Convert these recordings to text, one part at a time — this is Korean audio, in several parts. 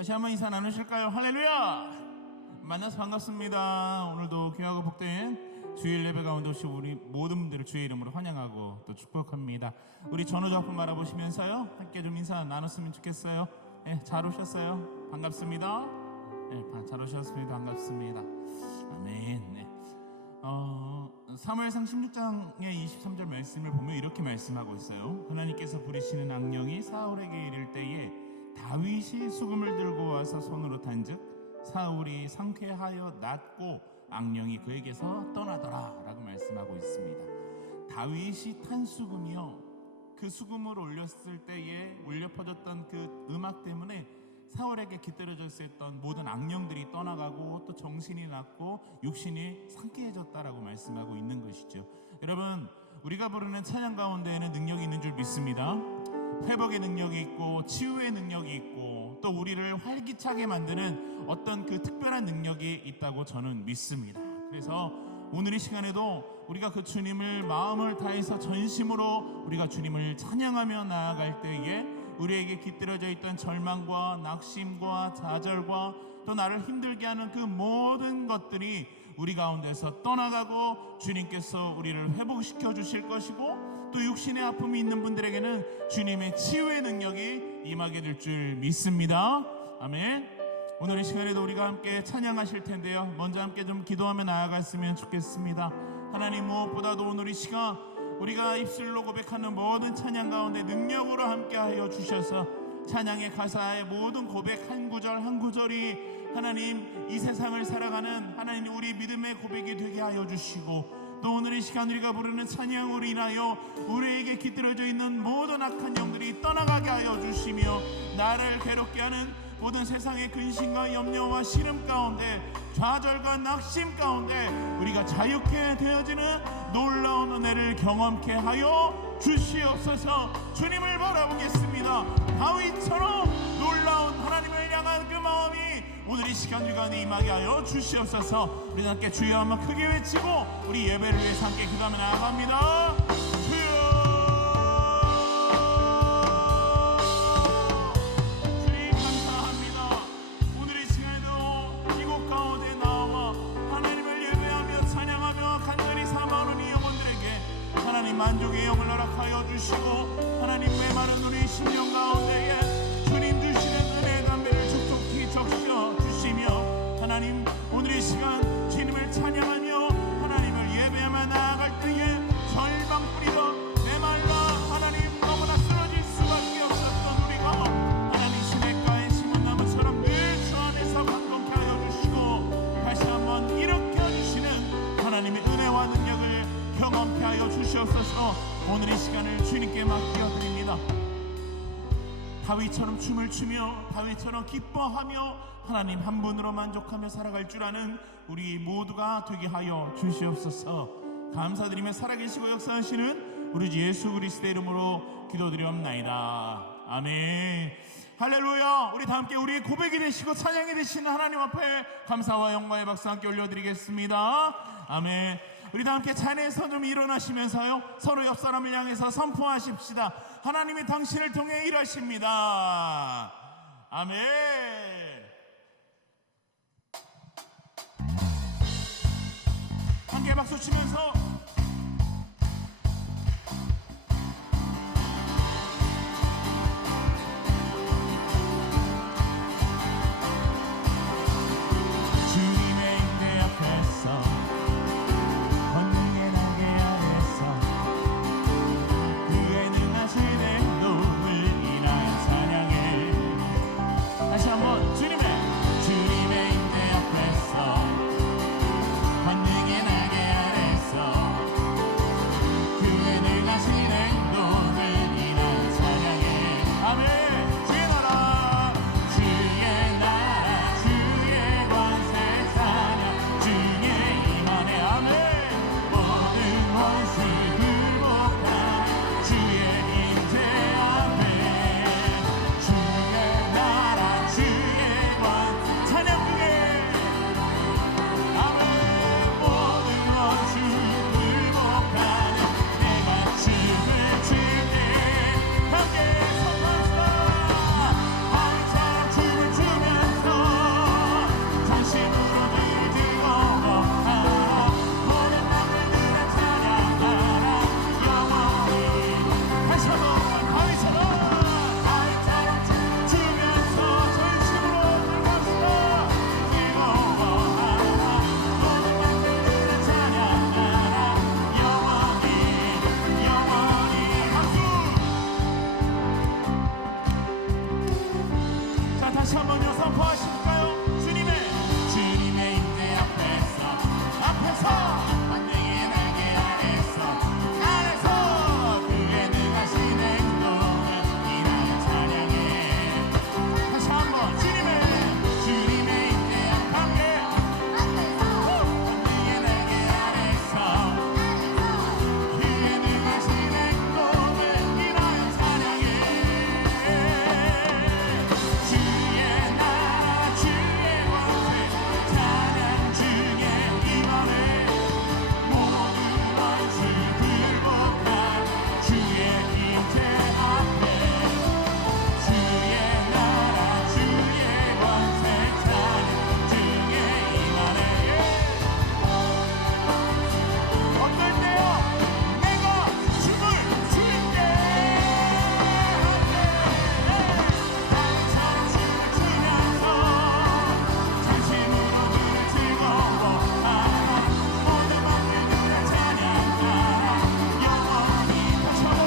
다시 한번 인사 나누실까요? 할렐루야! 만나서 반갑습니다. 오늘도 귀하고 복된 주일 예배 가운데 오신 우리 모든 분들을 주의 이름으로 환영하고 또 축복합니다. 우리 전우주 앞을 바라보시면서요, 함께 좀 인사 나눴으면 좋겠어요. 잘 오셨어요? 반갑습니다. 잘 오셨습니다. 반갑습니다. 아멘. 사무엘상 16장의 23절 말씀을 보면 이렇게 말씀하고 있어요. 하나님께서 부리시는 악령이 사울에게 이를 때에 다윗이 수금을 들고 와서 손으로 탄즉 사울이 상쾌하여 낫고 악령이 그에게서 떠나더라 라고 말씀하고 있습니다. 다윗이 탄 수금이요, 그 수금을 올렸을 때에 울려 퍼졌던 그 음악 때문에 사울에게 깃들어져 있었던 모든 악령들이 떠나가고 또 정신이 났고 육신이 상쾌해졌다라고 말씀하고 있는 것이죠. 여러분, 우리가 부르는 찬양 가운데에는 능력이 있는 줄 믿습니다. 회복의 능력이 있고 치유의 능력이 있고 또 우리를 활기차게 만드는 어떤 그 특별한 능력이 있다고 저는 믿습니다. 그래서 오늘 이 시간에도 우리가 그 주님을 마음을 다해서 전심으로 우리가 주님을 찬양하며 나아갈 때에 우리에게 깃들어져 있던 절망과 낙심과 좌절과 또 나를 힘들게 하는 그 모든 것들이 우리 가운데서 떠나가고 주님께서 우리를 회복시켜 주실 것이고 또 육신의 아픔이 있는 분들에게는 주님의 치유의 능력이 임하게 될 줄 믿습니다. 아멘. 오늘 이 시간에도 우리가 함께 찬양하실 텐데요, 먼저 함께 좀 기도하며 나아갔으면 좋겠습니다. 하나님, 무엇보다도 오늘 이 시간 우리가 입술로 고백하는 모든 찬양 가운데 능력으로 함께하여 주셔서 찬양의 가사의 모든 고백 한 구절 한 구절이 하나님 이 세상을 살아가는 하나님 우리 믿음의 고백이 되게 하여 주시고 또 오늘 이 시간 우리가 부르는 찬양으로 인하여 우리에게 깃들어져 있는 모든 악한 영들이 떠나가게 하여 주시며 나를 괴롭게 하는 모든 세상의 근심과 염려와 시름 가운데 좌절과 낙심 가운데 우리가 자유케 되어지는 놀라운 은혜를 경험케 하여 주시옵소서. 주님을 바라보겠습니다. 다윗처럼 놀라운 하나님을 향한 그 마음이 오늘 이 시간 우리 가운데 임하게 하여 주시옵소서. 우리 함께 주여 한번 크게 외치고 우리 예배를 위해서 함께 기도하며 나아갑니다. 만족의 영을 허락하여 주시고 하나님 메마른 우리 심령 가운데에 주님 주시는 은혜의 담배를 촉촉히 적셔 주시며 하나님 오늘 이 시간 주님을 찬양하며 하나님을 예배하며 나아갈 때에 절망 뿌리던 메말라 하나님 너무나 쓰러질 수밖에 없었던 우리가 하나님 시냇가에 심은 나무처럼 늘 주 안에서 감동케 하여 주시고 다시 한번 일으켜 주시는 하나님의 은혜와 능력을 경험케 하여 주시옵소서. 오늘 이 시간을 주님께 맡겨드립니다. 다윗처럼 춤을 추며 다윗처럼 기뻐하며 하나님 한 분으로 만족하며 살아갈 줄 아는 우리 모두가 되게 하여 주시옵소서. 감사드리며 살아계시고 역사하시는 우리 주 예수 그리스도의 이름으로 기도드리옵나이다. 아멘. 할렐루야. 우리 다 함께 우리의 고백이 되시고 찬양이 되시는 하나님 앞에 감사와 영광의 박수 함께 올려드리겠습니다. 아멘. 우리 다 함께 자리에서 좀 일어나시면서요, 서로 옆 사람을 향해서 선포하십시다. 하나님이 당신을 통해 일하십니다. 아멘. 함께 박수 치면서 주님의 임재 앞에서 주님의 임재 앞에서 권능의 날개 아래서 다시 한번요 선포하실까요? 주님의 임재 앞에서 만능의 날개 아래서 그의 능하신 행동을 인하여 찬양해. 다시 한번 주님의 임재 만능의 날개 아래서 그의 능하신 행동을 인하여 찬양해. 주의 나라 주의 권세 찬양 중에 임하네. 모든 원수 굴복한 주의 임재 앞에 주의 나라 주의 권세 찬양 중에 임하네. 어떨 때요 내가 춤을 출 때 나처럼 춤을 추면서 전심으로 그를 즐거워하라. 모든 만물들의 찬양하라. 영원히 다시 한번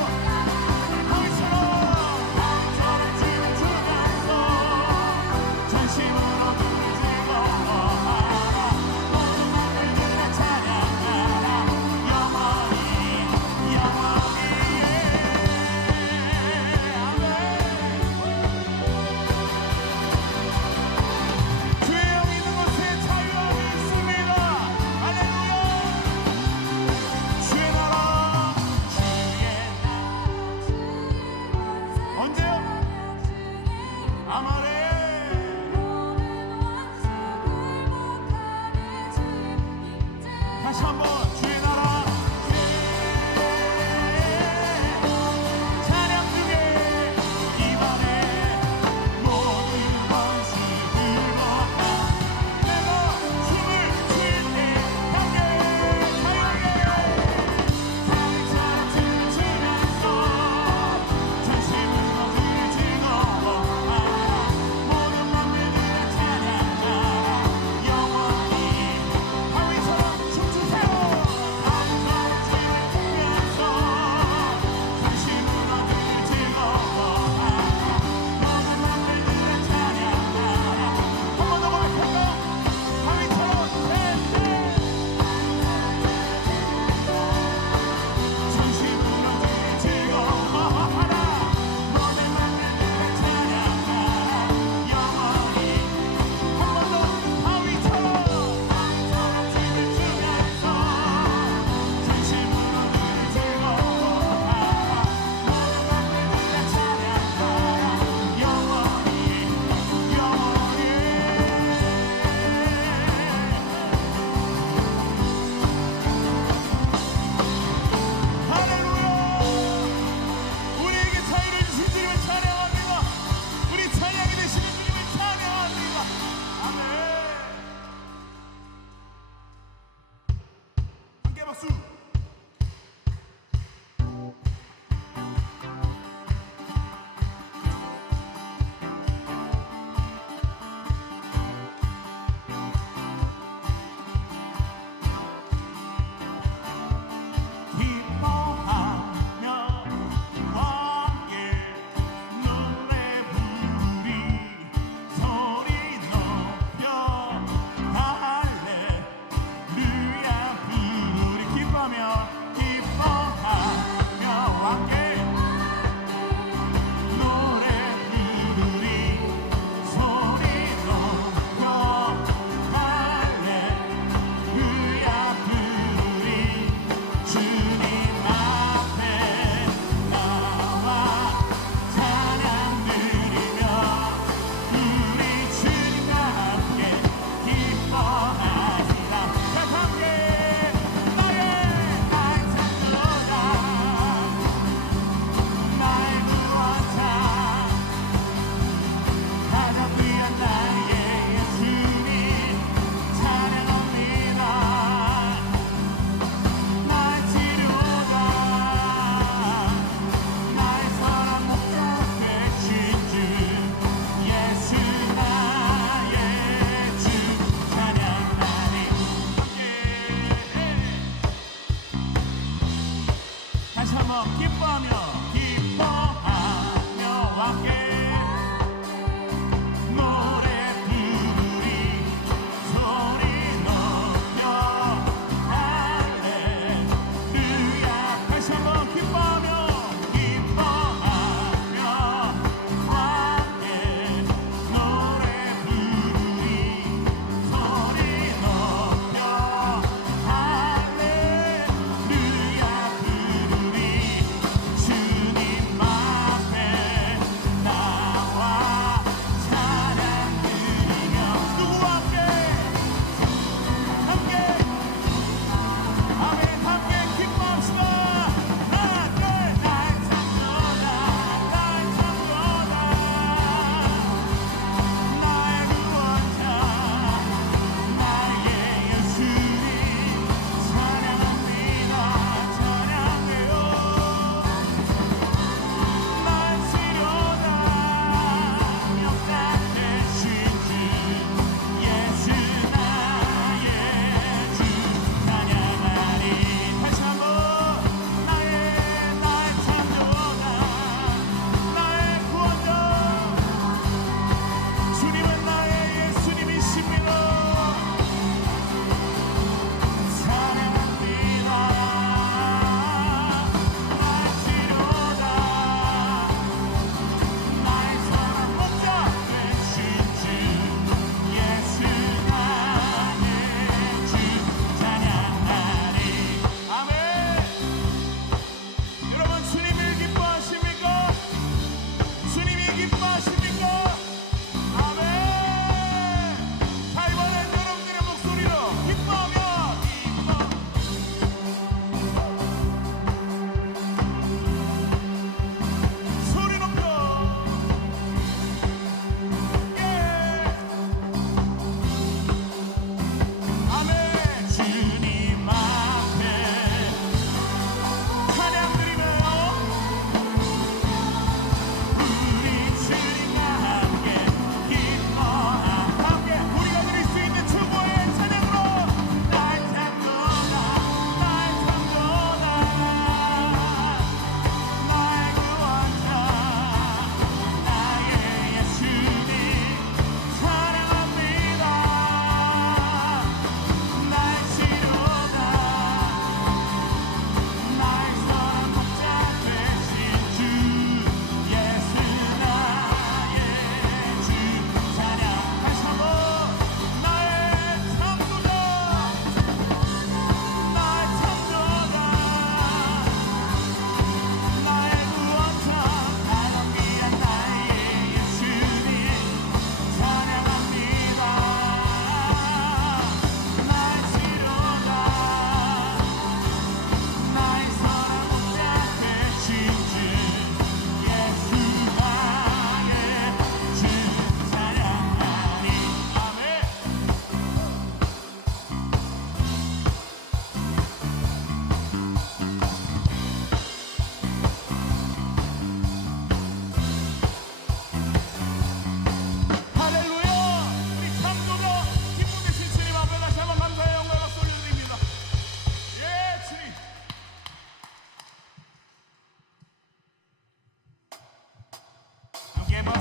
바위처럼 춤을 추면서 전심으로 그를 즐거워하라. 모든 만물들의 찬양하라. 영원히 주의 영 있는 곳에 자유함이 있습니다. 할렐루야. 주의 나라 언제요? 아마레. 다시 한번 주의 나라 찬양 중에 임하네. 모든 원수 굴복한 내가 춤을 출 때 함께 자유하게 바위처럼 춤을 추면서 전심으로 그를 즐거워하라. 모든 만물들의 찬양하라. 영원히 바위처럼 춤추세요.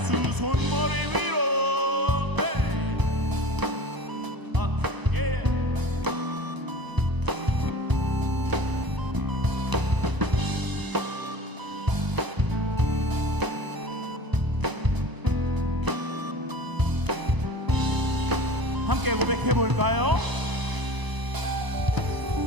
두 손 머리 위로 예. 함께 고백해볼까요?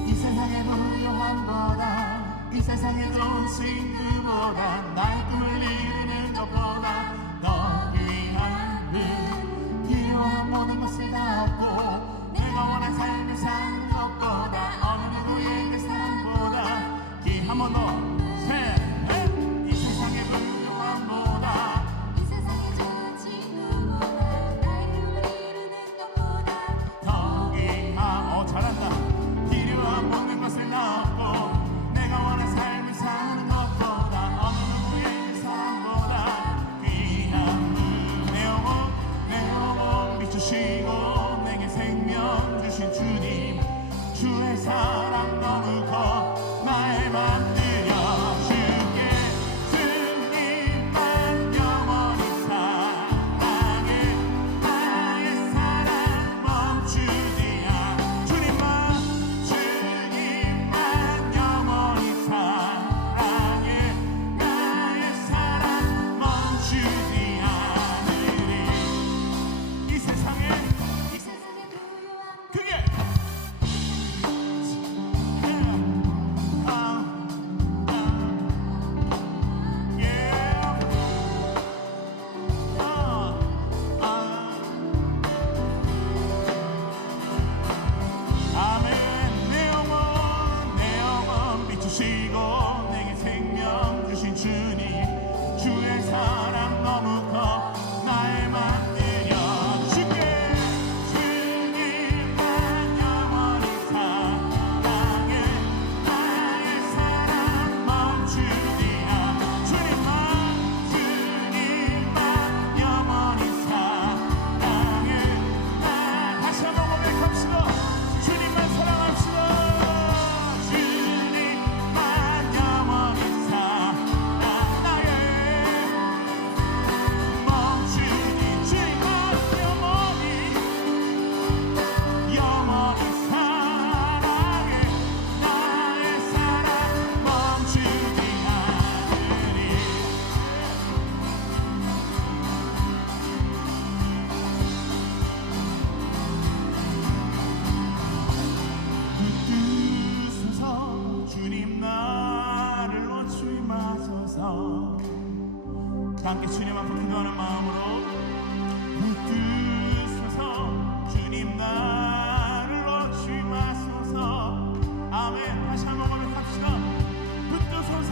이 세상의 무료함보다 이 세상의 좋은 친구보다 나의 꿈을 이루는 것보다 너 위한 일 필요한 모든 것을 다 얻고 내가 원한 삶을 사는 것보다 어느 누구의 그 사랑보다 한 번 더 셋, 이 세상의 무료함보다 이 세상의 좋은 친구보다 나의 꿈을 이루는 것보다 더 귀한 잘한다 필요한 모든 것을 넣고 내가 원한 삶을 사는 것보다 어느 누구의 그 사랑보다 귀한 내 영혼 비추시고 내게 생명 주신 주님 주의 사랑 너무 커 나의 맘 들여줄게 주님만 영원히 사랑해 나의 사랑 멈추지 않아 주님만 영원히 사랑해 나의 사랑 멈추지 않으리 이 세상에 무료한 그게 아멘 내 영혼 비추시고 내게 생명 주신 주님 주의 사랑 너무 커 나의 맘 들여줄게 주님만 영원히 사랑해 나의 사랑 멈추지 않아 주님만 영원히 사랑해 다시 한번 고백합시다 주님만 사랑합시다 주님만 영원히 사랑 나의 멈추니 주님만 영원히 사랑해 나의 사랑 멈추지 않으리 붙드소서 주님 나를 원추임하소서 함께 주님 앞에 기도하는 마음으로 붙드소서 주님 나를 원추임하소서 아멘 다시 한번 고백합시다 붙드소서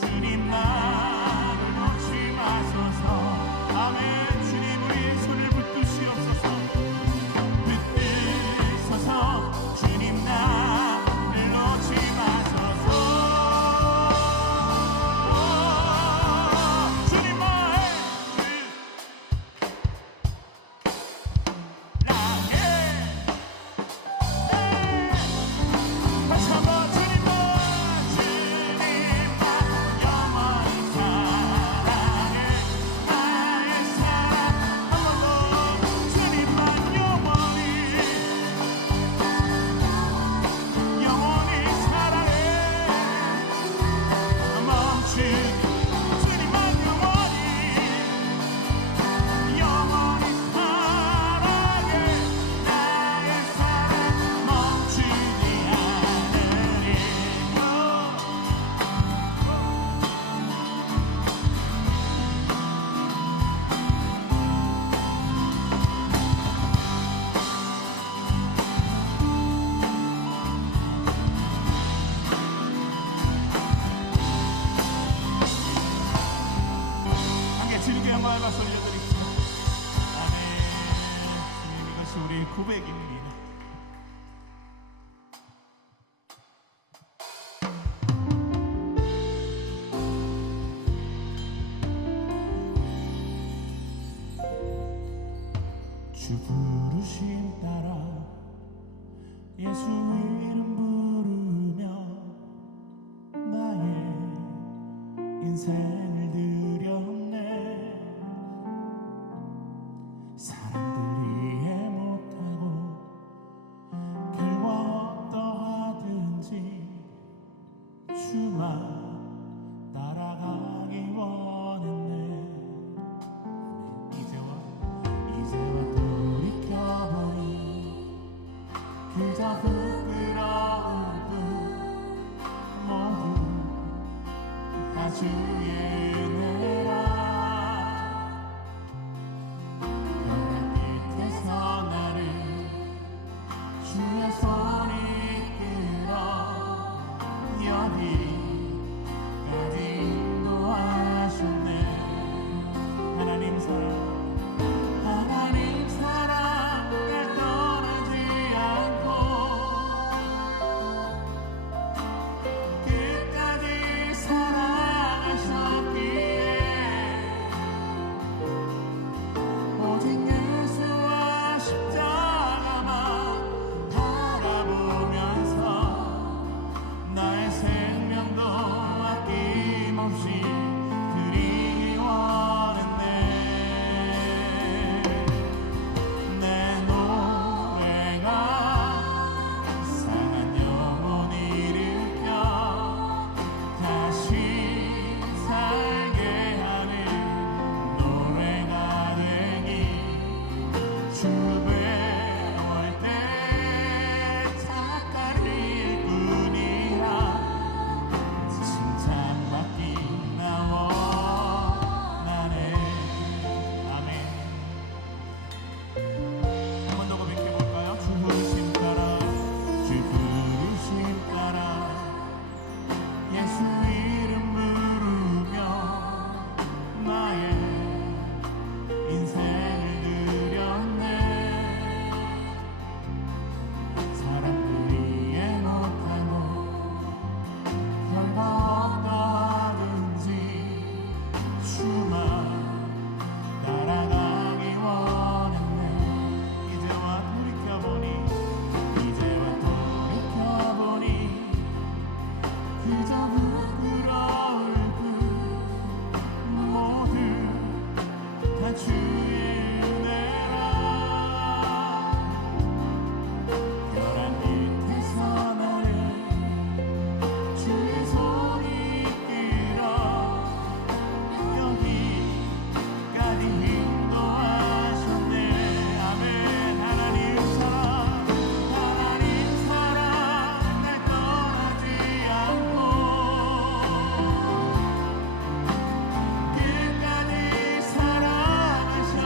주님 나를 원추임하소서 아멘 주님 우리의 손을 붙드시옵소서 붙드소서 주님 나를 놓지 마소서 주님만 고백입니다. 주 부르심 따라 예수 이름 부르며 나의 인생을 주만 따라가기 원했네. 이제와 돌이켜보니 그저 부끄러울 뿐 모두 다 주의 은혜라. 벼랑 밑에서 나를 주의 손이 이끌어 여기까지 인도하셨네. 아멘. 하나님 사랑 날 떠나지 않고 끝까지 사랑하셔.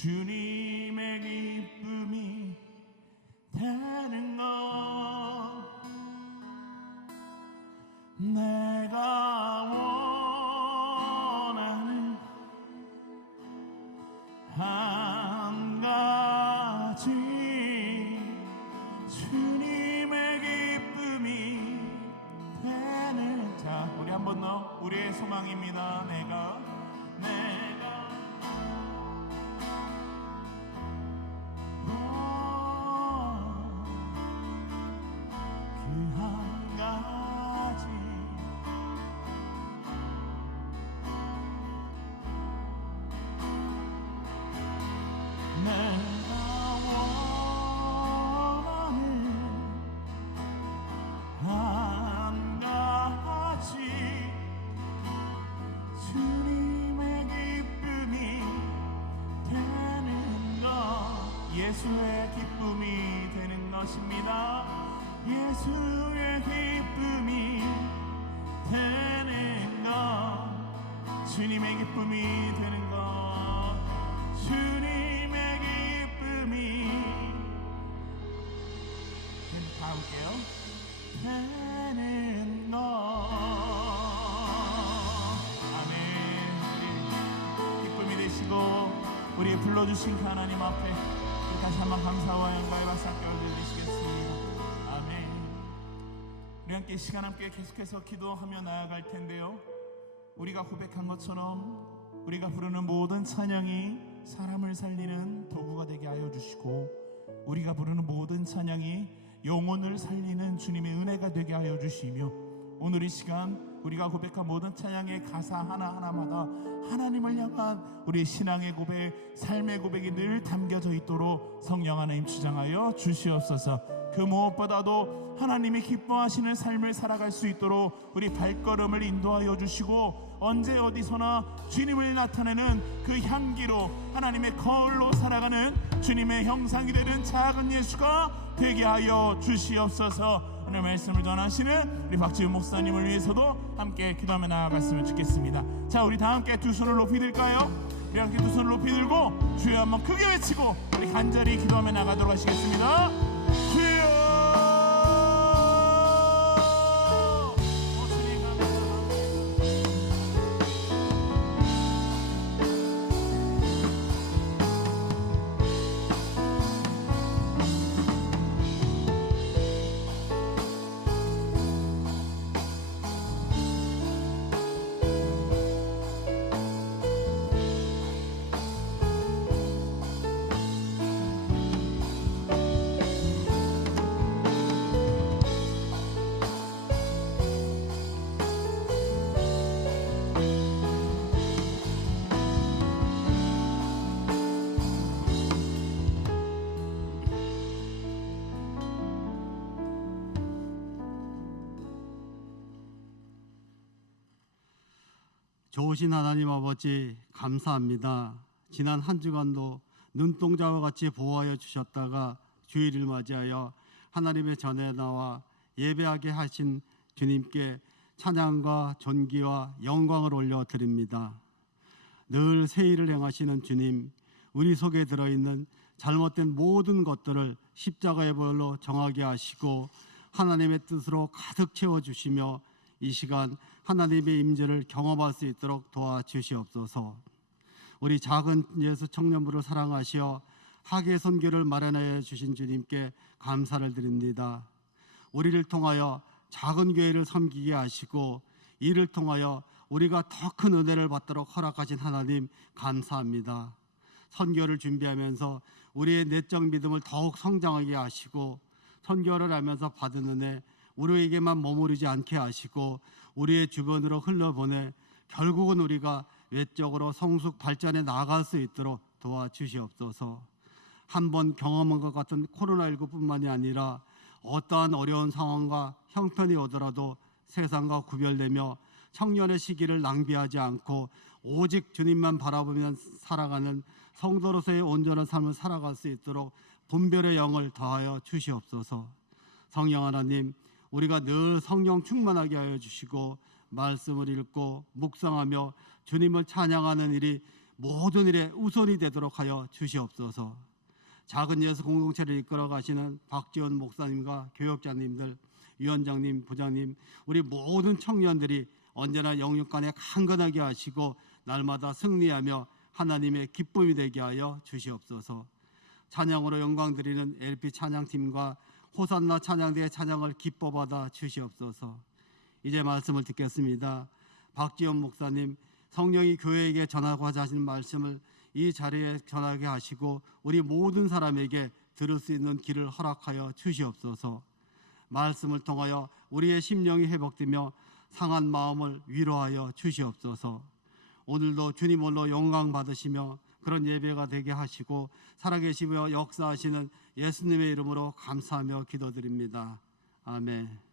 주님의 기쁨이 되는 것 내가 원하는 한 가지 주님의 기쁨이 되는 자 우리 한 번 더 우리의 소망입니다. 내가 예수의 기쁨이 되는 것입니다. 예수의 기쁨이 되는 것 주님의 기쁨이 되는 것 주님의 기쁨이 다 함께요. 되는 것 아멘. 기쁨이 되시고 우리 불러주신 그 하나님 앞에 다시 한번 감사와 영광의 박수 함께 올려드리시겠습니다. 아멘. 우리 함께 시간 함께 계속해서 기도하며 나아갈 텐데요, 우리가 고백한 것처럼 우리가 부르는 모든 찬양이 사람을 살리는 도구가 되게 하여 주시고 우리가 부르는 모든 찬양이 영혼을 살리는 주님의 은혜가 되게 하여 주시며 오늘 이 시간 우리가 고백한 모든 찬양의 가사 하나하나마다 하나님을 향한 우리 신앙의 고백, 삶의 고백이 늘 담겨져 있도록 성령 하나님 주장하여 주시옵소서. 그 무엇보다도 하나님이 기뻐하시는 삶을 살아갈 수 있도록 우리 발걸음을 인도하여 주시고 언제 어디서나 주님을 나타내는 그 향기로 하나님의 거울로 살아가는 주님의 형상이 되는 작은 예수가 되게 하여 주시옵소서. 오늘 말씀을 전하시는 우리 박지훈 목사님을 위해서도 함께 기도하며 나아갔으면 좋겠습니다. 자, 우리 다 함께 두 손을 높이 들까요? 우리 함께 두 손을 높이 들고 주여 한번 크게 외치고 우리 간절히 기도하며 나가도록 하시겠습니다. 주여 좋으신 하나님 아버지 감사합니다. 지난 한 주간도 눈동자와 같이 보호하여 주셨다가 주일을 맞이하여 하나님의 전에 나와 예배하게 하신 주님께 찬양과 존귀와 영광을 올려드립니다. 늘 새 일을 행하시는 주님, 우리 속에 들어있는 잘못된 모든 것들을 십자가의 보혈로 정하게 하시고 하나님의 뜻으로 가득 채워주시며 이 시간 하나님의 임재를 경험할 수 있도록 도와주시옵소서. 우리 작은 예수 청년부를 사랑하시어 학예 선교를 마련하여 주신 주님께 감사를 드립니다. 우리를 통하여 작은 교회를 섬기게 하시고 이를 통하여 우리가 더 큰 은혜를 받도록 허락하신 하나님 감사합니다. 선교를 준비하면서 우리의 내적 믿음을 더욱 성장하게 하시고 선교를 하면서 받은 은혜 우리에게만 머무르지 않게 하시고 우리의 주변으로 흘러보내 결국은 우리가 외적으로 성숙 발전해 나아갈 수 있도록 도와주시옵소서. 한번 경험한 것 같은 코로나19뿐만이 아니라 어떠한 어려운 상황과 형편이 오더라도 세상과 구별되며 청년의 시기를 낭비하지 않고 오직 주님만 바라보며 살아가는 성도로서의 온전한 삶을 살아갈 수 있도록 분별의 영을 더하여 주시옵소서. 성령 하나님, 우리가 늘 성령 충만하게 하여 주시고 말씀을 읽고 묵상하며 주님을 찬양하는 일이 모든 일에 우선이 되도록 하여 주시옵소서. 작은 예수 공동체를 이끌어 가시는 박지원 목사님과 교역자님들, 위원장님, 부장님, 우리 모든 청년들이 언제나 영육간에 강건하게 하시고 날마다 승리하며 하나님의 기쁨이 되게 하여 주시옵소서. 찬양으로 영광 드리는 LP 찬양팀과 호산나 찬양대의 찬양을 기뻐 받아 주시옵소서. 이제 말씀을 듣겠습니다. 박지원 목사님, 성령이 교회에게 전하고자 하시는 말씀을 이 자리에 전하게 하시고 우리 모든 사람에게 들을 수 있는 길을 허락하여 주시옵소서. 말씀을 통하여 우리의 심령이 회복되며 상한 마음을 위로하여 주시옵소서. 오늘도 주님 홀로 영광 받으시며 그런 예배가 되게 하시고 살아계시며 역사하시는 예수님의 이름으로 감사하며 기도드립니다. 아멘.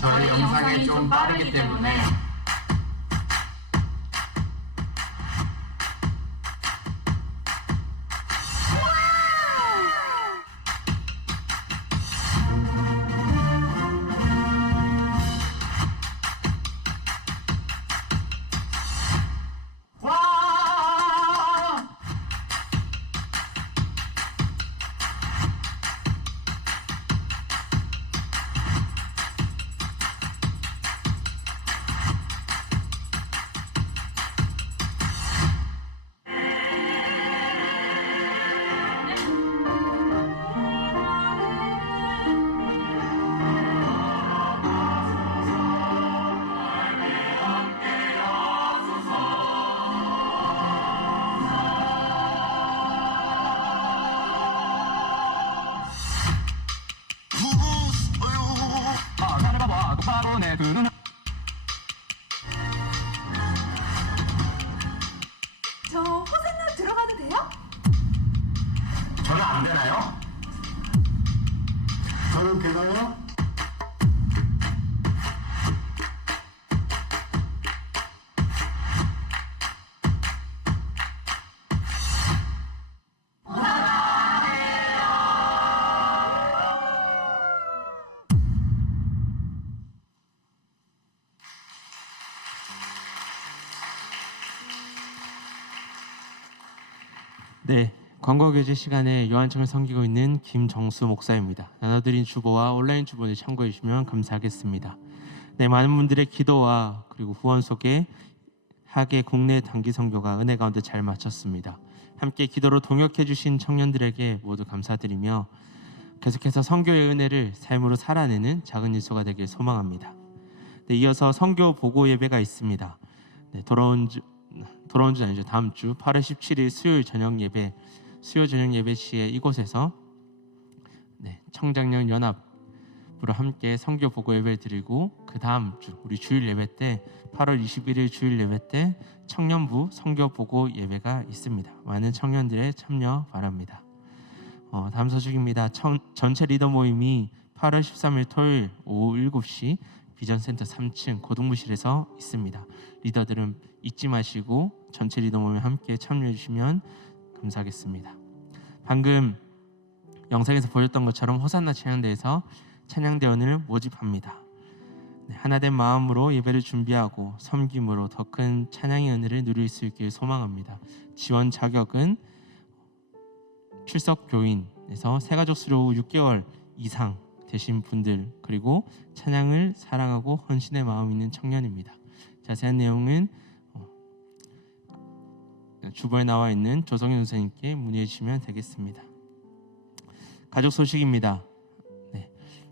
저희 영상이 좀 빠르기 때문에 바로 내 두 눈. 저 호산나 들어가도 돼요? 저는 안 되나요? 저는 되나요? 네, 광고 교제 시간에 요한청을 섬기고 있는 김정수 목사입니다. 나눠드린 주보와 온라인 주보를 참고해 주시면 감사하겠습니다. 네, 많은 분들의 기도와 그리고 후원 속에 하계 국내 단기 선교가 은혜 가운데 잘 마쳤습니다. 함께 기도로 동역해 주신 청년들에게 모두 감사드리며 계속해서 선교의 은혜를 삶으로 살아내는 작은 일소가 되길 소망합니다. 네, 이어서 선교 보고 예배가 있습니다. 네, 돌아온 주 아니죠. 다음 주 8월 17일 수요일 저녁 예배 시에 이곳에서 청장년 연합으로 함께 선교 보고 예배를 드리고 그 다음 주 우리 주일 예배 때 8월 21일 주일 예배 때 청년부 선교 보고 예배가 있습니다. 많은 청년들의 참여 바랍니다. 다음 소식입니다. 전체 리더 모임이 8월 13일 토요일 오후 7시 비전센터 3층 고등부실에서 있습니다. 리더들은 잊지 마시고 전체 리더 모임에 함께 참여해 주시면 감사하겠습니다. 방금 영상에서 보였던 것처럼 호산나 찬양대에서 찬양대원을 모집합니다. 하나된 마음으로 예배를 준비하고 섬김으로 더 큰 찬양의 은혜를 누릴 수 있길 소망합니다. 지원 자격은 출석 교인에서 새가족 수료 후 6개월 이상 되신 분들 그리고 찬양을 사랑하고 헌신의 마음 있는 청년입니다. 자세한 내용은 주보에 나와 있는 조성현 선생님께 문의해 주시면 되겠습니다. 가족 소식입니다.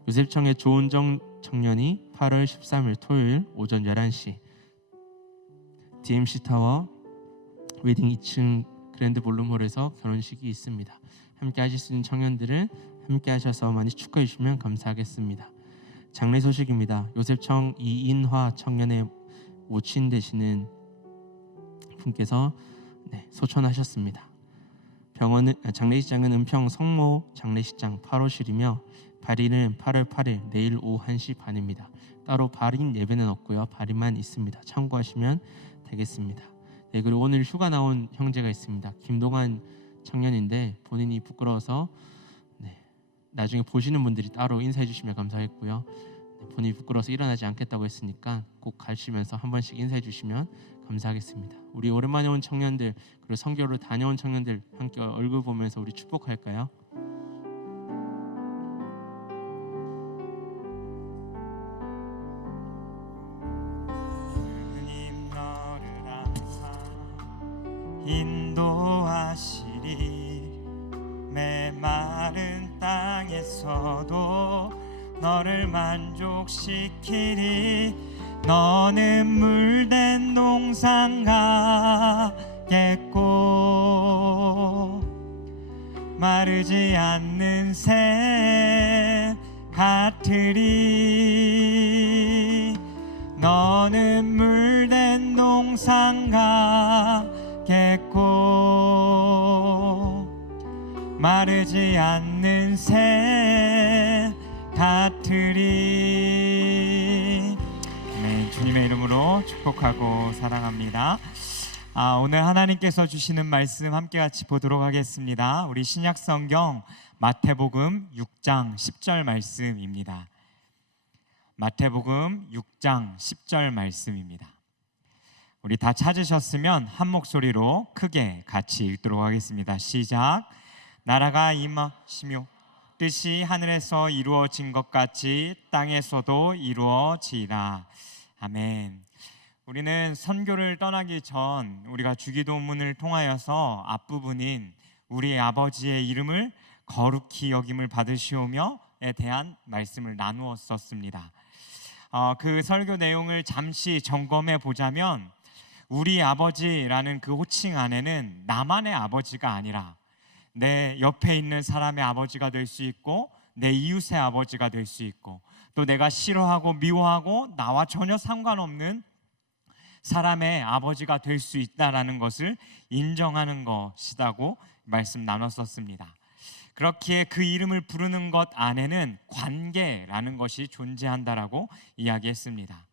요셉청의 조은정 청년이 8월 13일 토요일 오전 11시 DMC 타워 웨딩 2층 그랜드 볼룸홀에서 결혼식이 있습니다. 함께 하실 수 있는 청년들은 함께 하셔서 많이 축하해 주시면 감사하겠습니다. 장례 소식입니다. 요셉청 이인화 청년의 모친 되시는 분께서 소천하셨습니다. 장례식장은 은평 성모 장례식장 8호실이며 발인은 8월 8일 내일 오후 1시 반입니다. 따로 발인 예배는 없고요. 발인만 있습니다. 참고하시면 되겠습니다. 그리고 오늘 휴가 나온 형제가 있습니다. 김동환 청년인데 본인이 부끄러워서 나중에 보시는 분들이 따로 인사해 주시면 감사하겠고요. 본인이 부끄러워서 일어나지 않겠다고 했으니까 꼭 가시면서 한 번씩 인사해 주시면 감사하겠습니다. 우리 오랜만에 온 청년들 그리고 선교를 다녀온 청년들 함께 얼굴 보면서 우리 축복할까요? 주님 너를 항상 인도하시리 메마른 땅에서도 너를 만족시키리 너는 물된 농상 가겠고 마르지 않는 샘 같으리 너는 물된 농상 가겠고 마르지 않는 샘 같으리. 네, 주님의 이름으로 축복하고 사랑합니다. 오늘 하나님께서 주시는 말씀 함께 같이 보도록 하겠습니다. 우리 신약 성경 마태복음 6장 10절 말씀입니다. 마태복음 6장 10절 말씀입니다. 우리 다 찾으셨으면 한 목소리로 크게 같이 읽도록 하겠습니다. 시작. 나라가 임하시며 뜻이 하늘에서 이루어진 것 같이 땅에서도 이루어지이다. 아멘. 우리는 선교를 떠나기 전 우리가 주기도문을 통하여서 앞부분인 우리 아버지의 이름을 거룩히 여김을 받으시오며에 대한 말씀을 나누었었습니다. 그 설교 내용을 잠시 점검해 보자면 우리 아버지라는 그 호칭 안에는 나만의 아버지가 아니라 내 옆에 있는 사람의 아버지가 될 수 있고 내 이웃의 아버지가 될 수 있고 또 내가 싫어하고 미워하고 나와 전혀 상관없는 사람의 아버지가 될 수 있다라는 것을 인정하는 것이라고 말씀 나눴었습니다. 그렇기에 그 이름을 부르는 것 안에는 관계라는 것이 존재한다라고 이야기했습니다.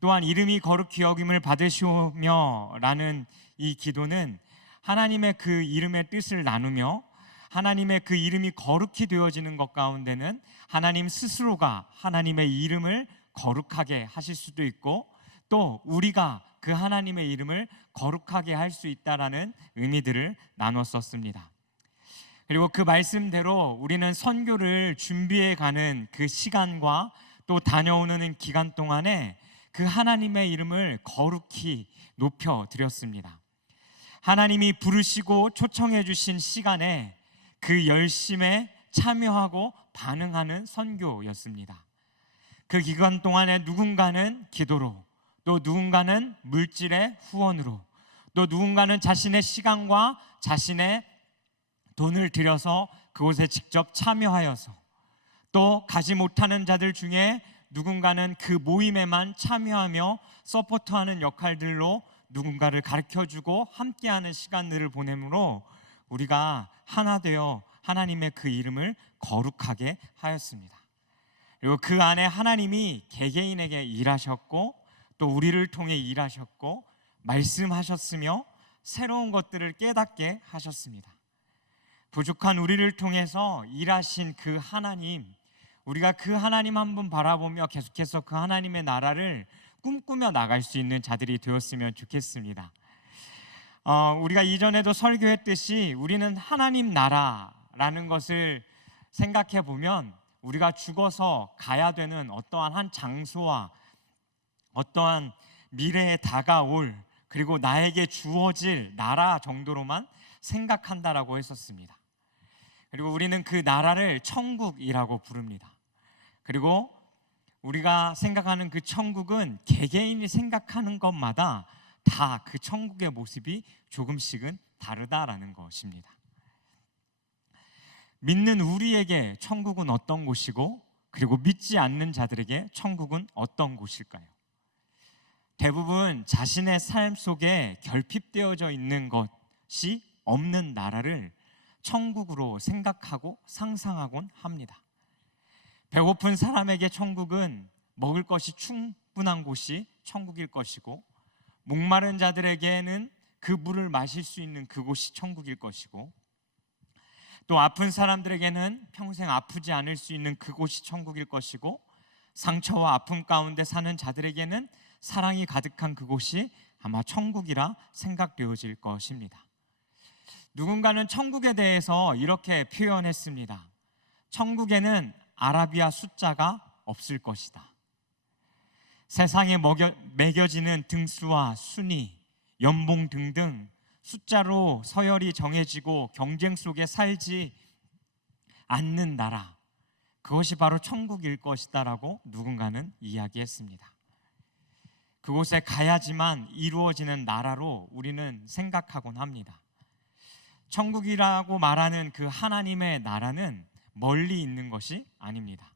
또한 이름이 거룩히 여김을 받으시오며라는 이 기도는 하나님의 그 이름의 뜻을 나누며 하나님의 그 이름이 거룩히 되어지는 것 가운데는 하나님 스스로가 하나님의 이름을 거룩하게 하실 수도 있고 또 우리가 그 하나님의 이름을 거룩하게 할 수 있다라는 의미들을 나눴었습니다. 그리고 그 말씀대로 우리는 선교를 준비해 가는 그 시간과 또 다녀오는 기간 동안에 그 하나님의 이름을 거룩히 높여 드렸습니다. 하나님이 부르시고 초청해 주신 시간에 그 열심에 참여하고 반응하는 선교였습니다. 그 기간 동안에 누군가는 기도로, 또 누군가는 물질의 후원으로, 또 누군가는 자신의 시간과 자신의 돈을 들여서 그곳에 직접 참여하여서, 또 가지 못하는 자들 중에 누군가는 그 모임에만 참여하며 서포트하는 역할들로 누군가를 가르쳐주고 함께하는 시간들을 보내므로 우리가 하나 되어 하나님의 그 이름을 거룩하게 하였습니다. 그리고 그 안에 하나님이 개개인에게 일하셨고 또 우리를 통해 일하셨고 말씀하셨으며 새로운 것들을 깨닫게 하셨습니다. 부족한 우리를 통해서 일하신 그 하나님, 우리가 그 하나님 한 분 바라보며 계속해서 그 하나님의 나라를 꿈꾸며 나갈 수 있는 자들이 되었으면 좋겠습니다. 우리가 이전에도 설교했듯이 우리는 하나님 나라라는 것을 생각해 보면 우리가 죽어서 가야 되는 어떠한 한 장소와 어떠한 미래에 다가올 그리고 나에게 주어질 나라 정도로만 생각한다라고 했었습니다. 그리고 우리는 그 나라를 천국이라고 부릅니다. 그리고 우리가 생각하는 그 천국은 개개인이 생각하는 것마다 다 그 천국의 모습이 조금씩은 다르다라는 것입니다. 믿는 우리에게 천국은 어떤 곳이고 그리고 믿지 않는 자들에게 천국은 어떤 곳일까요? 대부분 자신의 삶 속에 결핍되어져 있는 것이 없는 나라를 천국으로 생각하고 상상하곤 합니다. 배고픈 사람에게 천국은 먹을 것이 충분한 곳이 천국일 것이고, 목마른 자들에게는 그 물을 마실 수 있는 그곳이 천국일 것이고, 또 아픈 사람들에게는 평생 아프지 않을 수 있는 그곳이 천국일 것이고, 상처와 아픔 가운데 사는 자들에게는 사랑이 가득한 그곳이 아마 천국이라 생각되어질 것입니다. 누군가는 천국에 대해서 이렇게 표현했습니다. 천국에는 아라비아 숫자가 없을 것이다. 세상에 매겨지는 등수와 순위, 연봉 등등 숫자로 서열이 정해지고 경쟁 속에 살지 않는 나라, 그것이 바로 천국일 것이다라고 누군가는 이야기했습니다. 그곳에 가야지만 이루어지는 나라로 우리는 생각하곤 합니다. 천국이라고 말하는 그 하나님의 나라는 멀리 있는 것이 아닙니다.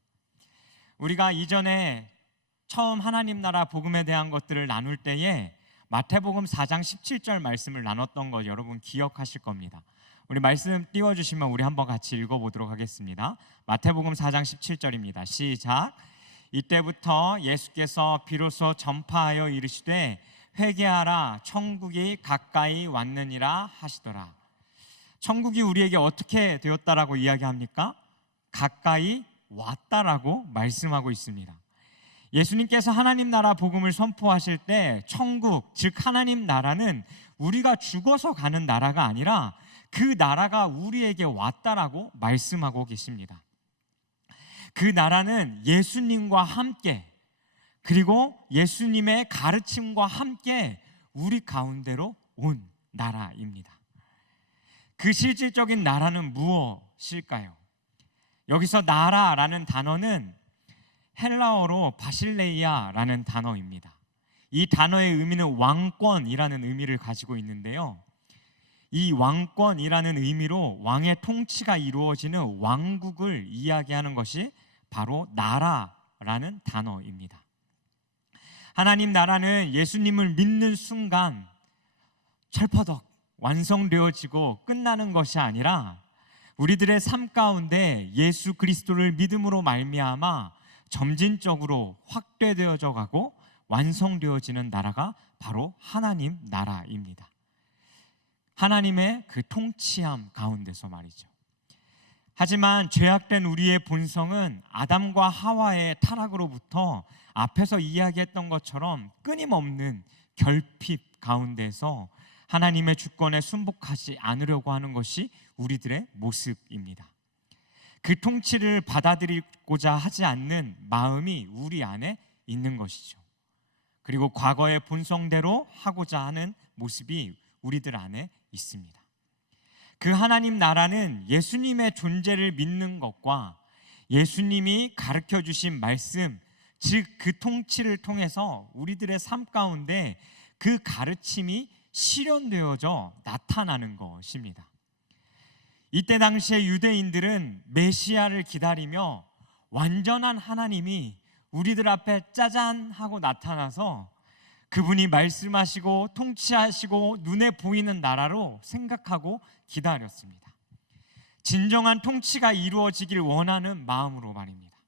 우리가 이전에 처음 하나님 나라 복음에 대한 것들을 나눌 때에 마태복음 4장 17절 말씀을 나눴던 거 여러분 기억하실 겁니다. 우리 말씀 띄워주시면 우리 한번 같이 읽어보도록 하겠습니다. 마태복음 4장 17절입니다. 시작. 이때부터 예수께서 비로소 전파하여 이르시되 회개하라, 천국이 가까이 왔느니라 하시더라. 천국이 우리에게 어떻게 되었다라고 이야기합니까? 가까이 왔다라고 말씀하고 있습니다. 예수님께서 하나님 나라 복음을 선포하실 때 천국, 즉 하나님 나라는 우리가 죽어서 가는 나라가 아니라 그 나라가 우리에게 왔다라고 말씀하고 계십니다. 그 나라는 예수님과 함께, 그리고 예수님의 가르침과 함께 우리 가운데로 온 나라입니다. 그 실질적인 나라는 무엇일까요? 여기서 나라라는 단어는 헬라어로 바실레이아라는 단어입니다. 이 단어의 의미는 왕권이라는 의미를 가지고 있는데요. 이 왕권이라는 의미로 왕의 통치가 이루어지는 왕국을 이야기하는 것이 바로 나라 나라라는 단어입니다. 하나님 나라는 예수님을 믿는 순간 철퍼덕 완성되어지고 끝나는 것이 아니라 우리들의 삶 가운데 예수 그리스도를 믿음으로 말미암아 점진적으로 확대되어져 가고 완성되어지는 나라가 바로 하나님 나라입니다. 하나님의 그 통치함 가운데서 말이죠. 하지만 죄악된 우리의 본성은 아담과 하와의 타락으로부터 앞에서 이야기했던 것처럼 끊임없는 결핍 가운데서 하나님의 주권에 순복하지 않으려고 하는 것이 우리들의 모습입니다. 그 통치를 받아들이고자 하지 않는 마음이 우리 안에 있는 것이죠. 그리고 과거의 본성대로 하고자 하는 모습이 우리들 안에 있습니다. 그 하나님 나라는 예수님의 존재를 믿는 것과 예수님이 가르쳐 주신 말씀, 즉 그 통치를 통해서 우리들의 삶 가운데 그 가르침이 실현되어져 나타나는 것입니다. 이때 당시에 유대인들은 메시아를 기다리며 완전한 하나님이 우리들 앞에 짜잔 하고 나타나서 그분이 말씀하시고 통치하시고 눈에 보이는 나라로 생각하고 기다렸습니다. 진정한 통치가 이루어지길 원하는 마음으로 말입니다.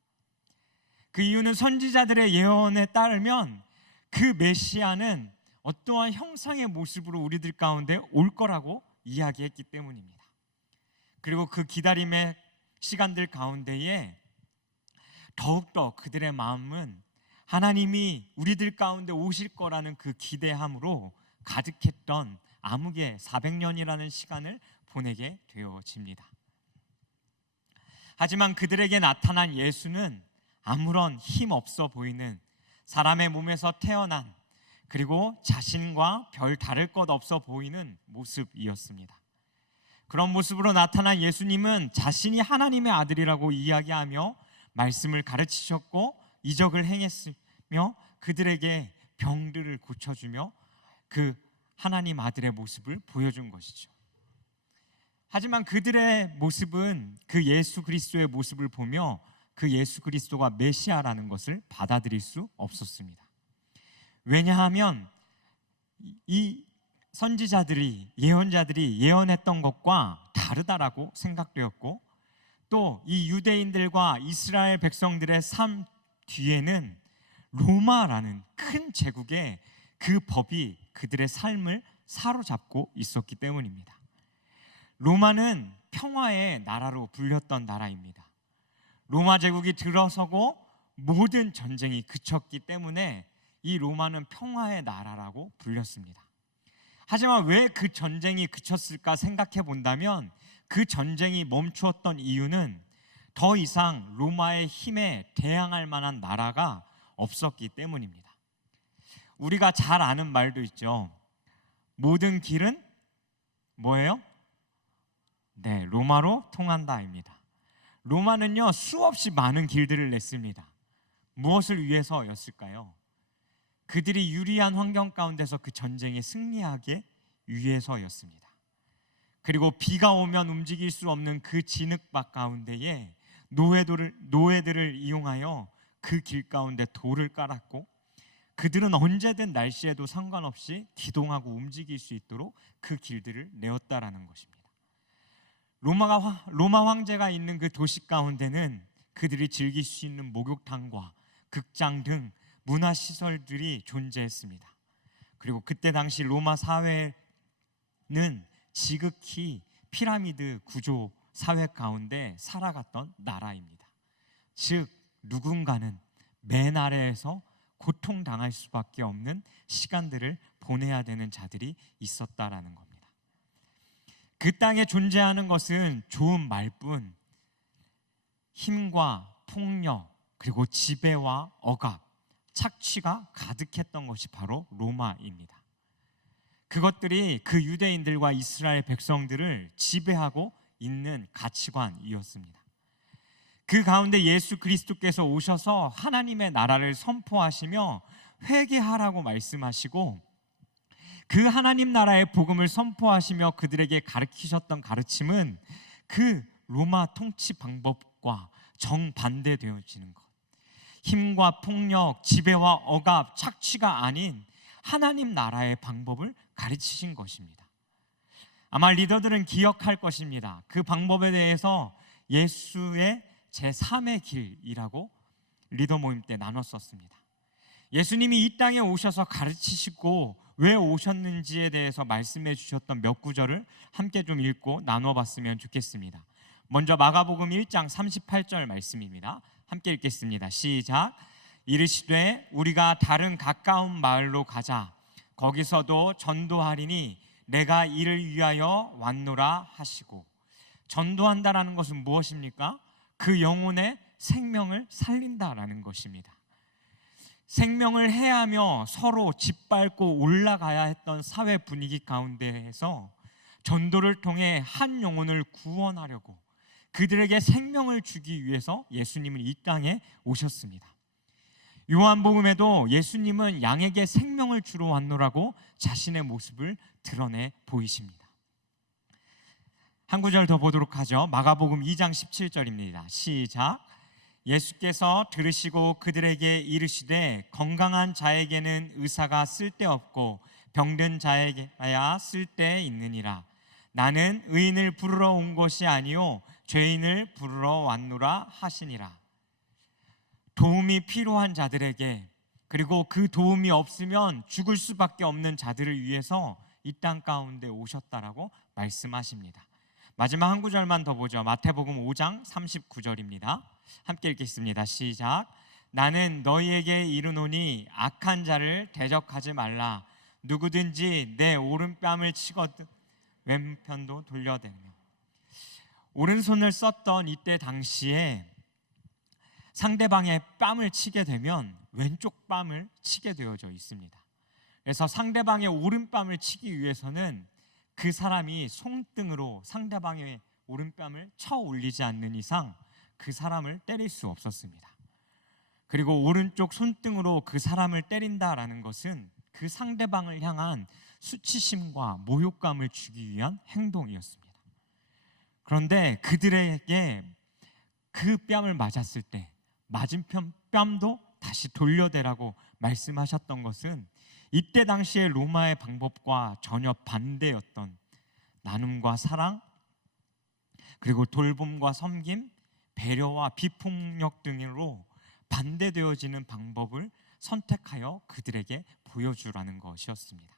그 이유는 선지자들의 예언에 따르면 그 메시아는 어떠한 형상의 모습으로 우리들 가운데 올 거라고 이야기했기 때문입니다. 그리고 그 기다림의 시간들 가운데에 더욱더 그들의 마음은 하나님이 우리들 가운데 오실 거라는 그 기대함으로 가득했던 암흑의 400년이라는 시간을 보내게 되어집니다. 하지만 그들에게 나타난 예수는 아무런 힘 없어 보이는 사람의 몸에서 태어난, 그리고 자신과 별 다를 것 없어 보이는 모습이었습니다. 그런 모습으로 나타난 예수님은 자신이 하나님의 아들이라고 이야기하며 말씀을 가르치셨고 이적을 행했으며 그들에게 병들을 고쳐주며 그 하나님 아들의 모습을 보여준 것이죠. 하지만 그들의 모습은 그 예수 그리스도의 모습을 보며 그 예수 그리스도가 메시아라는 것을 받아들일 수 없었습니다. 왜냐하면 이 선지자들이, 예언자들이 예언했던 것과 다르다라고 생각되었고, 또 이 유대인들과 이스라엘 백성들의 삶 뒤에는 로마라는 큰 제국의 그 법이 그들의 삶을 사로잡고 있었기 때문입니다. 로마는 평화의 나라로 불렸던 나라입니다. 로마 제국이 들어서고 모든 전쟁이 그쳤기 때문에 이 로마는 평화의 나라라고 불렸습니다. 하지만 왜 그 전쟁이 그쳤을까 생각해 본다면 그 전쟁이 멈추었던 이유는 더 이상 로마의 힘에 대항할 만한 나라가 없었기 때문입니다. 우리가 잘 아는 말도 있죠. 모든 길은 뭐예요? 네, 로마로 통한다입니다. 로마는요, 수없이 많은 길들을 냈습니다. 무엇을 위해서였을까요? 그들이 유리한 환경 가운데서 그 전쟁에 승리하기 위해서였습니다. 그리고 비가 오면 움직일 수 없는 그 진흙밭 가운데에 노예들을 이용하여 그 길 가운데 돌을 깔았고, 그들은 언제든 날씨에도 상관없이 기동하고 움직일 수 있도록 그 길들을 내었다라는 것입니다. 로마 황제가 있는 그 도시 가운데는 그들이 즐길 수 있는 목욕탕과 극장 등 문화시설들이 존재했습니다. 그리고 그때 당시 로마 사회는 지극히 피라미드 구조 사회 가운데 살아갔던 나라입니다. 즉 누군가는 맨 아래에서 고통당할 수밖에 없는 시간들을 보내야 되는 자들이 있었다라는 겁니다. 그 땅에 존재하는 것은 좋은 말뿐 힘과 폭력, 그리고 지배와 억압, 착취가 가득했던 것이 바로 로마입니다. 그것들이 그 유대인들과 이스라엘 백성들을 지배하고 있는 가치관이었습니다. 그 가운데 예수 그리스도께서 오셔서 하나님의 나라를 선포하시며 회개하라고 말씀하시고, 그 하나님 나라의 복음을 선포하시며 그들에게 가르치셨던 가르침은 그 로마 통치 방법과 정반대되어지는 것. 힘과 폭력, 지배와 억압, 착취가 아닌 하나님 나라의 방법을 가르치신 것입니다. 아마 리더들은 기억할 것입니다. 그 방법에 대해서 예수의 제3의 길이라고 리더 모임 때 나눴었습니다. 예수님이 이 땅에 오셔서 가르치시고 왜 오셨는지에 대해서 말씀해 주셨던 몇 구절을 함께 좀 읽고 나눠봤으면 좋겠습니다. 먼저 마가복음 1장 38절 말씀입니다. 함께 읽겠습니다. 시작. 이르시되 우리가 다른 가까운 마을로 가자. 거기서도 전도하리니 내가 이를 위하여 왔노라 하시고. 전도한다라는 것은 무엇입니까? 그 영혼의 생명을 살린다라는 것입니다. 생명을 해하며 서로 짓밟고 올라가야 했던 사회 분위기 가운데에서 전도를 통해 한 영혼을 구원하려고 그들에게 생명을 주기 위해서 예수님은 이 땅에 오셨습니다. 요한복음에도 예수님은 양에게 생명을 주러 왔노라고 자신의 모습을 드러내 보이십니다. 한 구절 더 보도록 하죠. 마가복음 2장 17절입니다. 시작. 예수께서 들으시고 그들에게 이르시되 건강한 자에게는 의사가 쓸데없고 병든 자에게야 쓸데있느니라. 나는 의인을 부르러 온 것이 아니요 죄인을 부르러 왔노라 하시니라. 도움이 필요한 자들에게, 그리고 그 도움이 없으면 죽을 수밖에 없는 자들을 위해서 이 땅 가운데 오셨다라고 말씀하십니다. 마지막 한 구절만 더 보죠. 마태복음 5장 39절입니다. 함께 읽겠습니다. 시작. 나는 너희에게 이르노니 악한 자를 대적하지 말라. 누구든지 내 오른뺨을 치거든 왼편도 돌려대며. 오른손을 썼던 이때 당시에 상대방의 뺨을 치게 되면 왼쪽 뺨을 치게 되어져 있습니다. 그래서 상대방의 오른뺨을 치기 위해서는 그 사람이 손등으로 상대방의 오른뺨을 쳐 올리지 않는 이상 그 사람을 때릴 수 없었습니다. 그리고 오른쪽 손등으로 그 사람을 때린다라는 것은 그 상대방을 향한 수치심과 모욕감을 주기 위한 행동이었습니다. 그런데 그들에게 그 뺨을 맞았을 때 맞은편 뺨도 다시 돌려대라고 말씀하셨던 것은 이때 당시의 로마의 방법과 전혀 반대였던 나눔과 사랑, 그리고 돌봄과 섬김, 배려와 비폭력 등으로 반대되어지는 방법을 선택하여 그들에게 보여주라는 것이었습니다.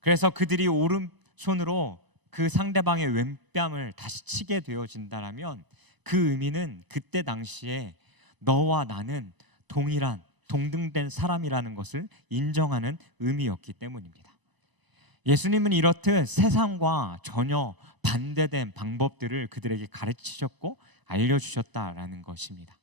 그래서 그들이 오른손으로 그 상대방의 왼뺨을 다시 치게 되어진다면 그 의미는 그때 당시에 너와 나는 동일한 동등된 사람이라는 것을 인정하는 의미였기 때문입니다. 예수님은 이렇듯 세상과 전혀 반대된 방법들을 그들에게 가르치셨고 알려주셨다라는 것입니다.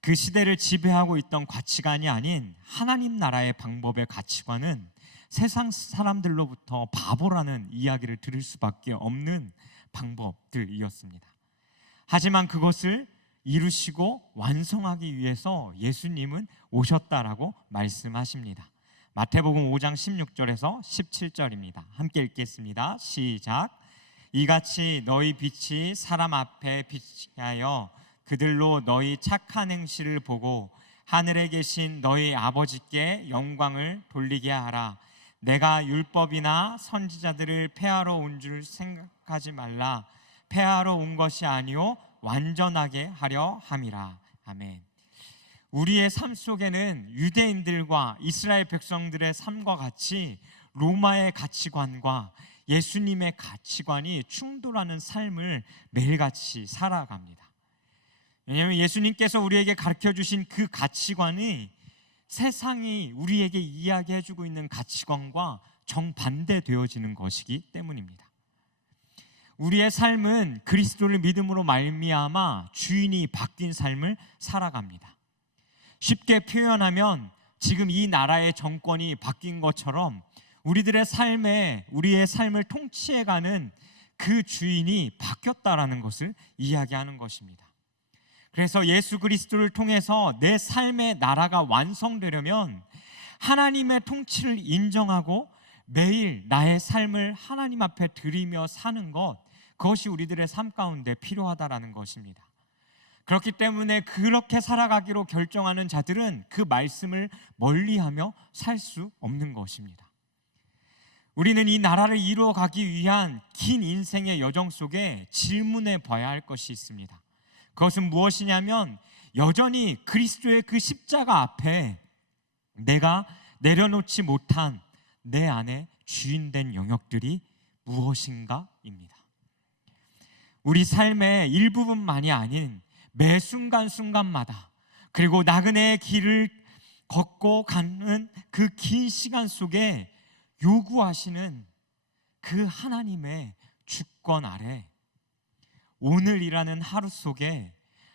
그 시대를 지배하고 있던 가치관이 아닌 하나님 나라의 방법의 가치관은 세상 사람들로부터 바보라는 이야기를 들을 수밖에 없는 방법들이었습니다. 하지만 그것을 이루시고 완성하기 위해서 예수님은 오셨다라고 말씀하십니다. 마태복음 5장 16절에서 17절입니다. 함께 읽겠습니다. 시작. 이같이 너희 빛이 사람 앞에 비치하여 그들로 너희 착한 행실을 보고 하늘에 계신 너희 아버지께 영광을 돌리게 하라. 내가 율법이나 선지자들을 폐하러 온 줄 생각하지 말라. 폐하러 온 것이 아니요 완전하게 하려 함이라. 아멘. 우리의 삶 속에는 유대인들과 이스라엘 백성들의 삶과 같이 로마의 가치관과 예수님의 가치관이 충돌하는 삶을 매일같이 살아갑니다. 왜냐하면 예수님께서 우리에게 가르쳐주신 그 가치관이 세상이 우리에게 이야기해주고 있는 가치관과 정반대되어지는 것이기 때문입니다. 우리의 삶은 그리스도를 믿음으로 말미암아 주인이 바뀐 삶을 살아갑니다. 쉽게 표현하면 지금 이 나라의 정권이 바뀐 것처럼 우리의 삶을 통치해가는 그 주인이 바뀌었다라는 것을 이야기하는 것입니다. 그래서 예수 그리스도를 통해서 내 삶의 나라가 완성되려면 하나님의 통치를 인정하고 매일 나의 삶을 하나님 앞에 드리며 사는 것, 그것이 우리들의 삶 가운데 필요하다라는 것입니다. 그렇기 때문에 그렇게 살아가기로 결정하는 자들은 그 말씀을 멀리하며 살 수 없는 것입니다. 우리는 이 나라를 이루어가기 위한 긴 인생의 여정 속에 질문해 봐야 할 것이 있습니다. 그것은 무엇이냐면 여전히 그리스도의 그 십자가 앞에 내가 내려놓지 못한 내 안에 주인된 영역들이 무엇인가입니다. 우리 삶의 일부분만이 아닌 매 순간순간마다, 그리고 나그네의 길을 걷고 가는 그 긴 시간 속에 요구하시는 그 하나님의 주권 아래 오늘이라는 하루 속에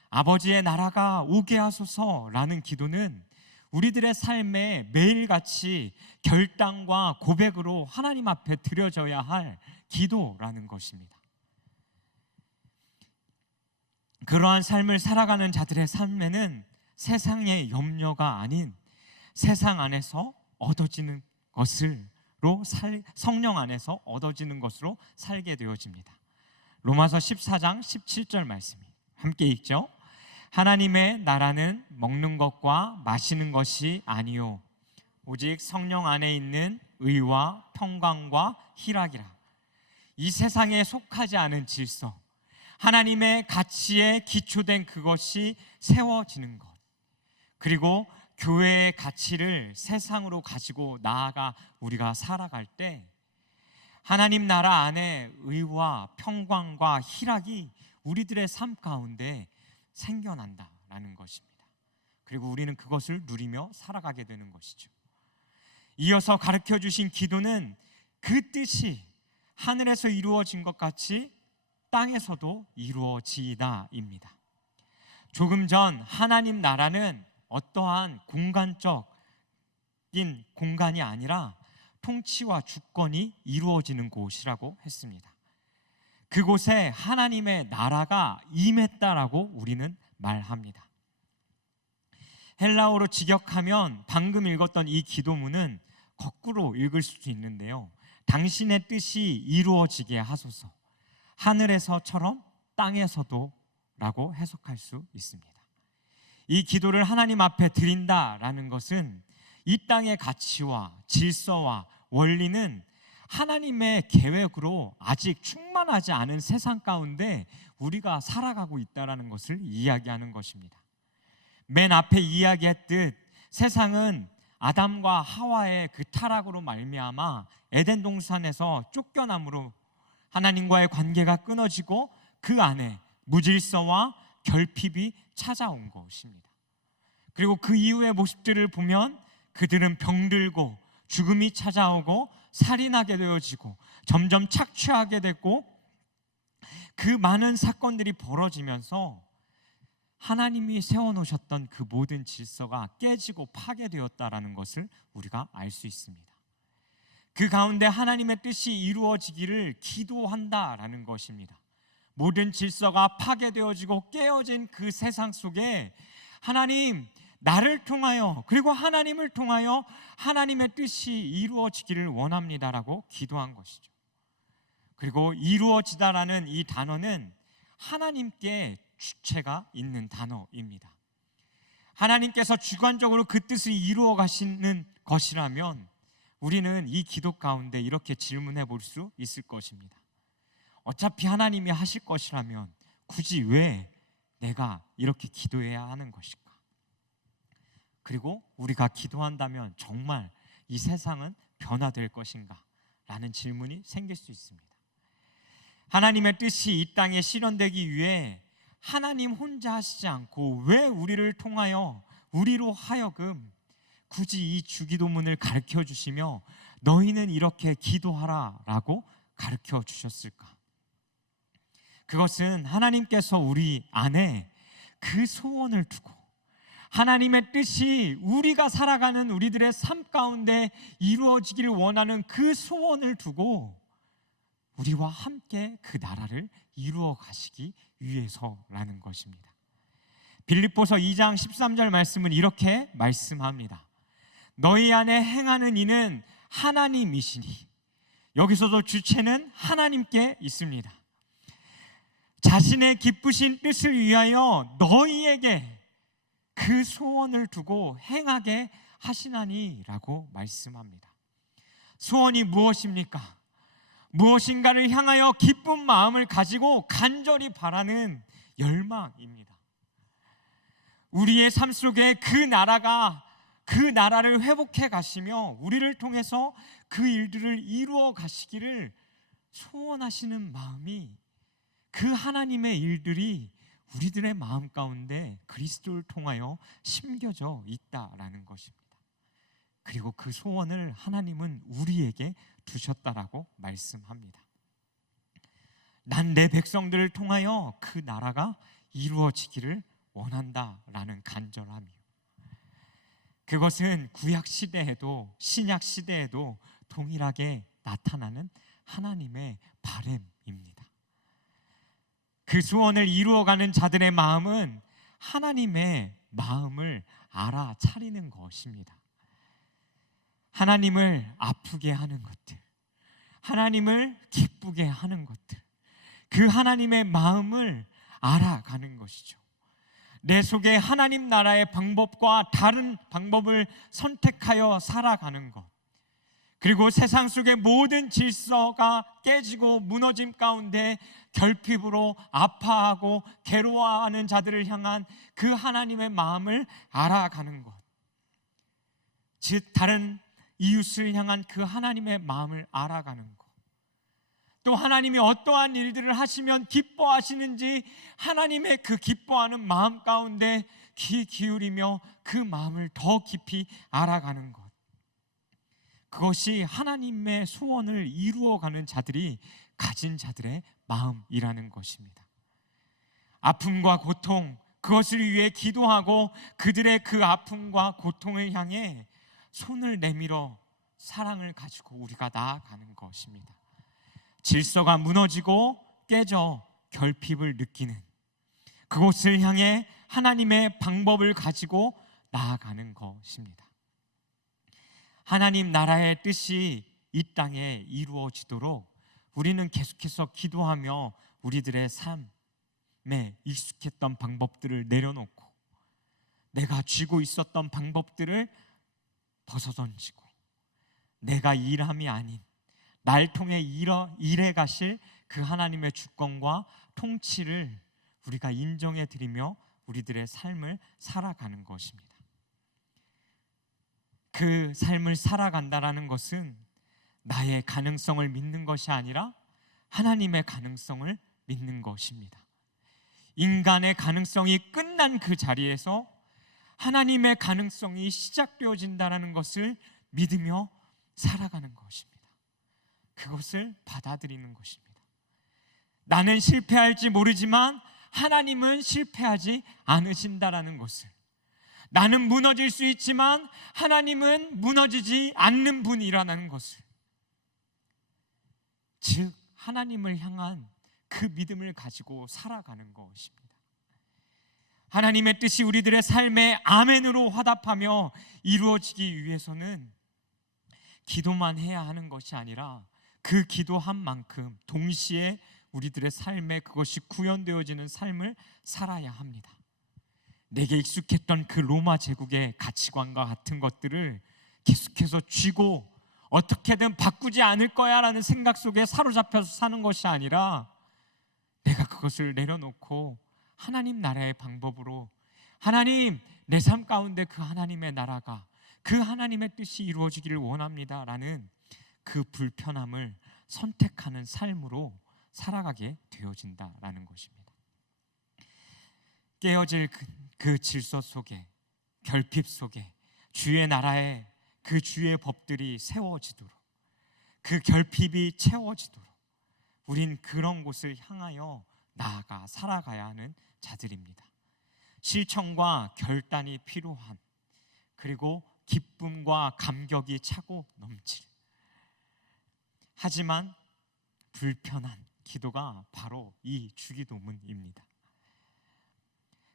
아버지의 나라가 오게 하소서라는 기도는 우리들의 삶에 매일같이 결단과 고백으로 하나님 앞에 드려져야 할 기도라는 것입니다. 그러한 삶을 살아가는 자들의 삶에는 세상의 염려가 아닌 세상 안에서 얻어지는 것으로 성령 안에서 얻어지는 것으로 살게 되어집니다. 로마서 14장 17절 말씀이 함께 읽죠. 하나님의 나라는 먹는 것과 마시는 것이 아니요 오직 성령 안에 있는 의와 평강과 희락이라. 이 세상에 속하지 않은 질서, 하나님의 가치에 기초된 그것이 세워지는 것, 그리고 교회의 가치를 세상으로 가지고 나아가 우리가 살아갈 때 하나님 나라 안에 의와 평강과 희락이 우리들의 삶 가운데 생겨난다라는 것입니다. 그리고 우리는 그것을 누리며 살아가게 되는 것이죠. 이어서 가르쳐 주신 기도는 그 뜻이 하늘에서 이루어진 것 같이 땅에서도 이루어지이다입니다. 조금 전 하나님 나라는 어떠한 공간적인 공간이 아니라 통치와 주권이 이루어지는 곳이라고 했습니다. 그곳에 하나님의 나라가 임했다라고 우리는 말합니다. 헬라어로 직역하면 방금 읽었던 이 기도문은 거꾸로 읽을 수도 있는데요. 당신의 뜻이 이루어지게 하소서, 하늘에서처럼 땅에서도 라고 해석할 수 있습니다. 이 기도를 하나님 앞에 드린다라는 것은 이 땅의 가치와 질서와 원리는 하나님의 계획으로 아직 충만하지 않은 세상 가운데 우리가 살아가고 있다는 것을 이야기하는 것입니다. 맨 앞에 이야기했듯 세상은 아담과 하와의 그 타락으로 말미암아 에덴 동산에서 쫓겨남으로 하나님과의 관계가 끊어지고 그 안에 무질서와 결핍이 찾아온 것입니다. 그리고 그 이후의 모습들을 보면 그들은 병들고 죽음이 찾아오고 살인하게 되어지고 점점 착취하게 됐고 그 많은 사건들이 벌어지면서 하나님이 세워놓으셨던 그 모든 질서가 깨지고 파괴되었다라는 것을 우리가 알 수 있습니다. 그 가운데 하나님의 뜻이 이루어지기를 기도한다라는 것입니다. 모든 질서가 파괴되어지고 깨어진 그 세상 속에 하나님, 나를 통하여 그리고 하나님을 통하여 하나님의 뜻이 이루어지기를 원합니다라고 기도한 것이죠. 그리고 이루어지다라는 이 단어는 하나님께 주체가 있는 단어입니다. 하나님께서 주관적으로 그 뜻을 이루어 가시는 것이라면 우리는 이 기도 가운데 이렇게 질문해 볼 수 있을 것입니다. 어차피 하나님이 하실 것이라면 굳이 왜 내가 이렇게 기도해야 하는 것일까? 그리고 우리가 기도한다면 정말 이 세상은 변화될 것인가? 라는 질문이 생길 수 있습니다. 하나님의 뜻이 이 땅에 실현되기 위해 하나님 혼자 하시지 않고 왜 우리를 통하여 우리로 하여금 굳이 이 주기도문을 가르쳐 주시며 너희는 이렇게 기도하라 라고 가르쳐 주셨을까? 그것은 하나님께서 우리 안에 그 소원을 두고 하나님의 뜻이 우리가 살아가는 우리들의 삶 가운데 이루어지기를 원하는 그 소원을 두고 우리와 함께 그 나라를 이루어 가시기 위해서라는 것입니다. 빌립보서 2장 13절 말씀은 이렇게 말씀합니다. 너희 안에 행하는 이는 하나님이시니. 여기서도 주체는 하나님께 있습니다. 자신의 기쁘신 뜻을 위하여 너희에게 그 소원을 두고 행하게 하시나니라고 말씀합니다. 소원이 무엇입니까? 무엇인가를 향하여 기쁜 마음을 가지고 간절히 바라는 열망입니다. 우리의 삶 속에 그 나라를 회복해 가시며 우리를 통해서 그 일들을 이루어 가시기를 소원하시는 마음이, 그 하나님의 일들이 우리들의 마음 가운데 그리스도를 통하여 심겨져 있다라는 것입니다. 그리고 그 소원을 하나님은 우리에게 두셨다라고 말씀합니다. 난 내 백성들을 통하여 그 나라가 이루어지기를 원한다라는 간절함이요. 그것은 구약 시대에도 신약 시대에도 동일하게 나타나는 하나님의 바람입니다. 그 소원을 이루어가는 자들의 마음은 하나님의 마음을 알아차리는 것입니다. 하나님을 아프게 하는 것들, 하나님을 기쁘게 하는 것들, 그 하나님의 마음을 알아가는 것이죠. 내 속에 하나님 나라의 방법과 다른 방법을 선택하여 살아가는 것, 그리고 세상 속의 모든 질서가 깨지고 무너짐 가운데 결핍으로 아파하고 괴로워하는 자들을 향한 그 하나님의 마음을 알아가는 것, 즉 다른 이웃을 향한 그 하나님의 마음을 알아가는 것, 또 하나님이 어떠한 일들을 하시면 기뻐하시는지 하나님의 그 기뻐하는 마음 가운데 귀 기울이며 그 마음을 더 깊이 알아가는 것, 그것이 하나님의 소원을 이루어가는 자들이 가진 자들의 마음이라는 것입니다. 아픔과 고통, 그것을 위해 기도하고 그들의 그 아픔과 고통을 향해 손을 내밀어 사랑을 가지고 우리가 나아가는 것입니다. 질서가 무너지고 깨져 결핍을 느끼는 그곳을 향해 하나님의 방법을 가지고 나아가는 것입니다. 하나님 나라의 뜻이 이 땅에 이루어지도록 우리는 계속해서 기도하며 우리들의 삶에 익숙했던 방법들을 내려놓고 내가 쥐고 있었던 방법들을 벗어던지고 내가 일함이 아닌 날 통해 일해 가실 그 하나님의 주권과 통치를 우리가 인정해 드리며 우리들의 삶을 살아가는 것입니다. 그 삶을 살아간다라는 것은 나의 가능성을 믿는 것이 아니라 하나님의 가능성을 믿는 것입니다. 인간의 가능성이 끝난 그 자리에서 하나님의 가능성이 시작되어진다는 것을 믿으며 살아가는 것입니다. 그것을 받아들이는 것입니다. 나는 실패할지 모르지만 하나님은 실패하지 않으신다라는 것을, 나는 무너질 수 있지만 하나님은 무너지지 않는 분이라는 것을, 즉 하나님을 향한 그 믿음을 가지고 살아가는 것입니다. 하나님의 뜻이 우리들의 삶에 아멘으로 화답하며 이루어지기 위해서는 기도만 해야 하는 것이 아니라 그 기도한 만큼 동시에 우리들의 삶에 그것이 구현되어지는 삶을 살아야 합니다. 내게 익숙했던 그 로마 제국의 가치관과 같은 것들을 계속해서 쥐고 어떻게든 바꾸지 않을 거야 라는 생각 속에 사로잡혀서 사는 것이 아니라 내가 그것을 내려놓고 하나님 나라의 방법으로, 하나님 내 삶 가운데 그 하나님의 나라가, 그 하나님의 뜻이 이루어지기를 원합니다 라는 그 불편함을 선택하는 삶으로 살아가게 되어진다라는 것입니다. 깨어질 그 질서 속에, 결핍 속에 주의 나라에 그 주의 법들이 세워지도록, 그 결핍이 채워지도록 우린 그런 곳을 향하여 나아가 살아가야 하는 자들입니다. 실천과 결단이 필요한, 그리고 기쁨과 감격이 차고 넘칠, 하지만 불편한 기도가 바로 이 주기도문입니다.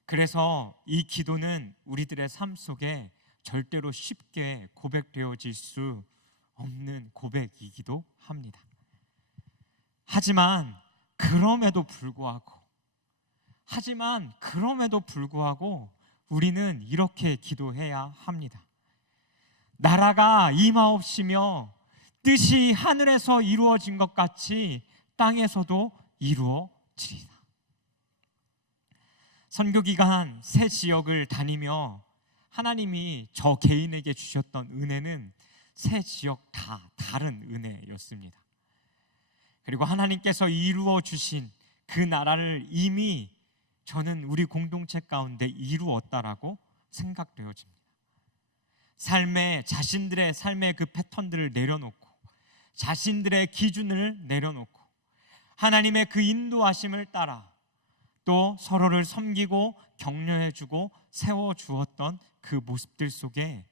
그래서 이 기도는 우리들의 삶 속에 절대로 쉽게 고백되어질 수 없는 고백이기도 합니다. 하지만 그럼에도 불구하고 하지만 그럼에도 불구하고 우리는 이렇게 기도해야 합니다. 나라가 임하옵시며 뜻이 하늘에서 이루어진 것 같이 땅에서도 이루어지리라. 선교 기간 새 지역을 다니며 하나님이 저 개인에게 주셨던 은혜는 새 지역 다 다른 은혜였습니다. 그리고 하나님께서 이루어 주신 그 나라를 이미 저는 우리 공동체 가운데 이루었다라고 생각되어집니다. 자신들의 삶의 그 패턴들을 내려놓고 자신들의 기준을 내려놓고 하나님의 그 인도하심을 따라 또 서로를 섬기고 격려해주고 세워주었던 그 모습들 속에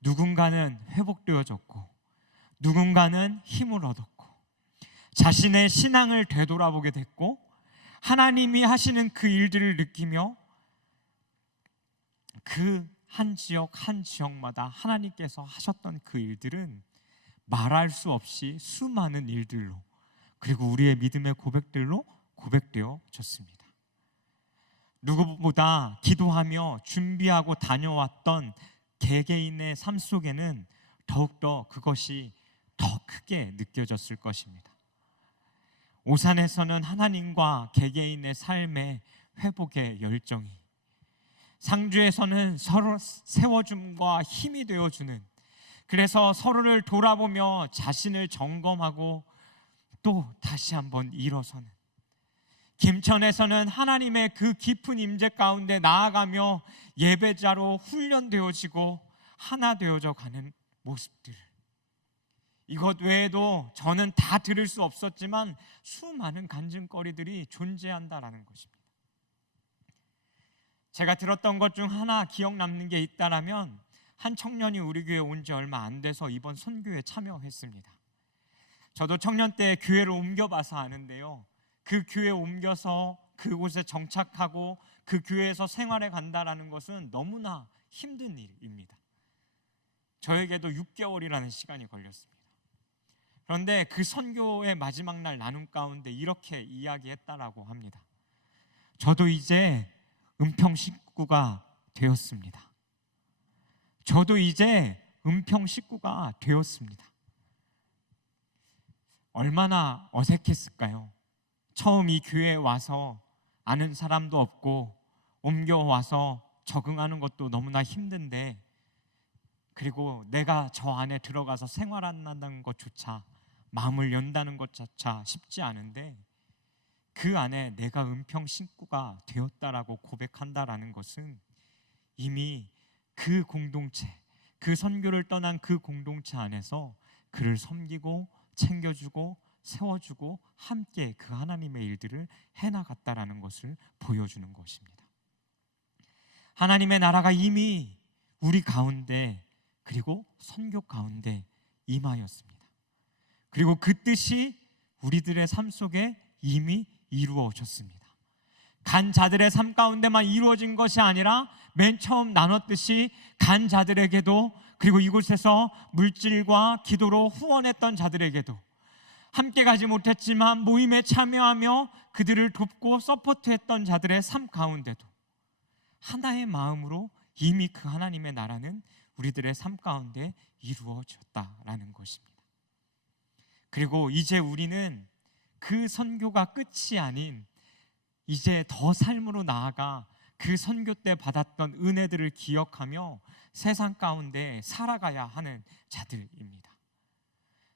누군가는 회복되어졌고 누군가는 힘을 얻었고 자신의 신앙을 되돌아보게 됐고 하나님이 하시는 그 일들을 느끼며 그 한 지역마다 하나님께서 하셨던 그 일들은 말할 수 없이 수많은 일들로 그리고 우리의 믿음의 고백들로 고백되어졌습니다. 누구보다 기도하며 준비하고 다녀왔던 개개인의 삶 속에는 더욱더 그것이 더 크게 느껴졌을 것입니다. 오산에서는 하나님과 개개인의 삶의 회복의 열정이, 상주에서는 서로 세워줌과 힘이 되어주는, 그래서 서로를 돌아보며 자신을 점검하고 또 다시 한번 일어서는, 김천에서는 하나님의 그 깊은 임재 가운데 나아가며 예배자로 훈련되어지고 하나 되어져 가는 모습들, 이것 외에도 저는 다 들을 수 없었지만 수많은 간증거리들이 존재한다라는 것입니다. 제가 들었던 것 중 하나 기억 남는 게 있다라면 한 청년이 우리 교회에 온 지 얼마 안 돼서 이번 선교에 참여했습니다. 저도 청년 때 교회를 옮겨봐서 아는데요, 그 교회에 옮겨서 그곳에 정착하고 그 교회에서 생활해 간다라는 것은 너무나 힘든 일입니다. 저에게도 6개월이라는 시간이 걸렸습니다. 그런데 그 선교의 마지막 날 나눔 가운데 이렇게 이야기했다라고 합니다. 저도 이제 은평 식구가 되었습니다. 저도 이제 은평 식구가 되었습니다. 얼마나 어색했을까요? 처음 이 교회에 와서 아는 사람도 없고 옮겨와서 적응하는 것도 너무나 힘든데, 그리고 내가 저 안에 들어가서 생활한다는 것조차, 마음을 연다는 것조차 쉽지 않은데 그 안에 내가 은평 식구가 되었다라고 고백한다라는 것은 이미 그 공동체, 그 선교를 떠난 그 공동체 안에서 그를 섬기고 챙겨주고 세워주고 함께 그 하나님의 일들을 해나갔다라는 것을 보여주는 것입니다. 하나님의 나라가 이미 우리 가운데 그리고 선교 가운데 임하였습니다. 그리고 그 뜻이 우리들의 삶 속에 이미 이루어졌습니다. 간 자들의 삶 가운데만 이루어진 것이 아니라 맨 처음 나눴듯이 간 자들에게도, 그리고 이곳에서 물질과 기도로 후원했던 자들에게도, 함께 가지 못했지만 모임에 참여하며 그들을 돕고 서포트했던 자들의 삶 가운데도 하나의 마음으로 이미 그 하나님의 나라는 우리들의 삶 가운데 이루어졌다라는 것입니다. 그리고 이제 우리는 그 선교가 끝이 아닌 이제 더 삶으로 나아가 그 선교 때 받았던 은혜들을 기억하며 세상 가운데 살아가야 하는 자들입니다.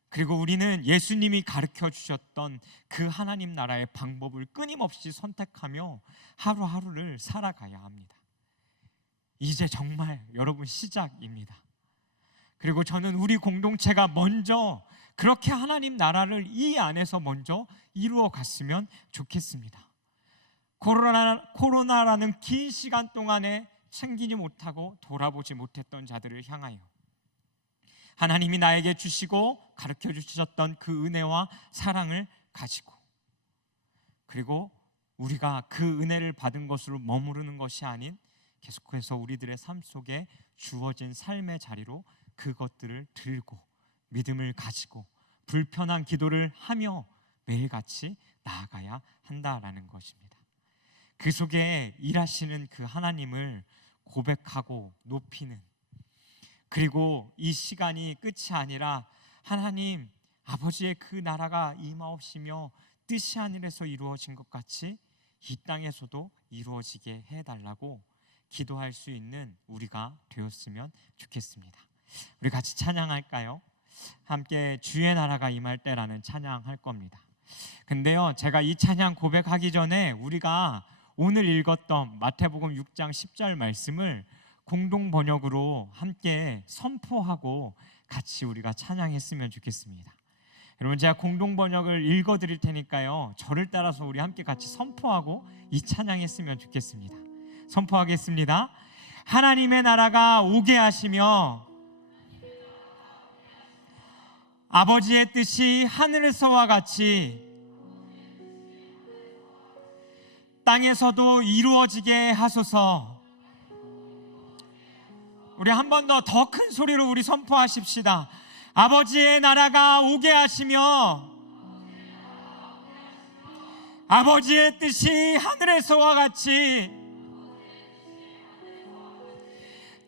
그리고 우리는 예수님이 가르쳐 주셨던 그 하나님 나라의 방법을 끊임없이 선택하며 하루하루를 살아가야 합니다. 이제 정말 여러분 시작입니다. 그리고 저는 우리 공동체가 먼저 그렇게 하나님 나라를 이 안에서 먼저 이루어 갔으면 좋겠습니다. 코로나라는 긴 시간 동안에 챙기지 못하고 돌아보지 못했던 자들을 향하여 하나님이 나에게 주시고 가르쳐 주셨던 그 은혜와 사랑을 가지고, 그리고 우리가 그 은혜를 받은 것으로 머무르는 것이 아닌 계속해서 우리들의 삶 속에 주어진 삶의 자리로 그것들을 들고 믿음을 가지고 불편한 기도를 하며 매일같이 나아가야 한다라는 것입니다. 그 속에 일하시는 그 하나님을 고백하고 높이는, 그리고 이 시간이 끝이 아니라 하나님 아버지의 그 나라가 임하옵시며 뜻이 하늘에서 이루어진 것 같이 이 땅에서도 이루어지게 해달라고 기도할 수 있는 우리가 되었으면 좋겠습니다. 우리 같이 찬양할까요? 함께 주의 나라가 임할 때라는 찬양할 겁니다. 근데요, 제가 이 찬양 고백하기 전에 우리가 오늘 읽었던 마태복음 6장 10절 말씀을 공동 번역으로 함께 선포하고 같이 우리가 찬양했으면 좋겠습니다. 여러분, 제가 공동 번역을 읽어 드릴 테니까요, 저를 따라서 우리 함께 같이 선포하고 이 찬양했으면 좋겠습니다. 선포하겠습니다. 하나님의 나라가 오게 하시며 아버지의 뜻이 하늘에서와 같이 땅에서도 이루어지게 하소서. 우리 한 번 더 큰 소리로 우리 선포하십시다. 아버지의 나라가 오게 하시며 아버지의 뜻이 하늘에서와 같이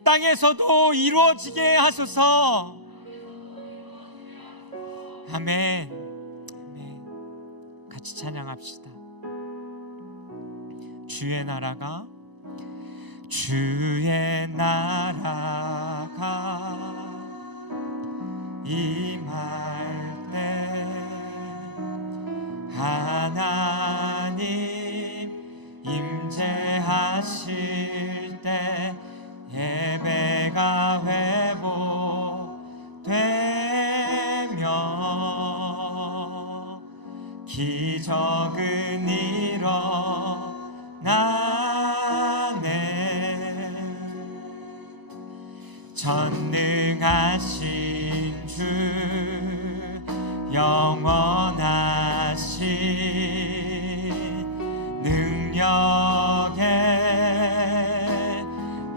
땅에서도 이루어지게 하소서. 아멘. 아멘. 같이 찬양합시다. 주의 나라가 임할 때 하나님 임재하실 때 예배가 회복되며 기적은 일어나네. 전능하신 주 영원하신 능력의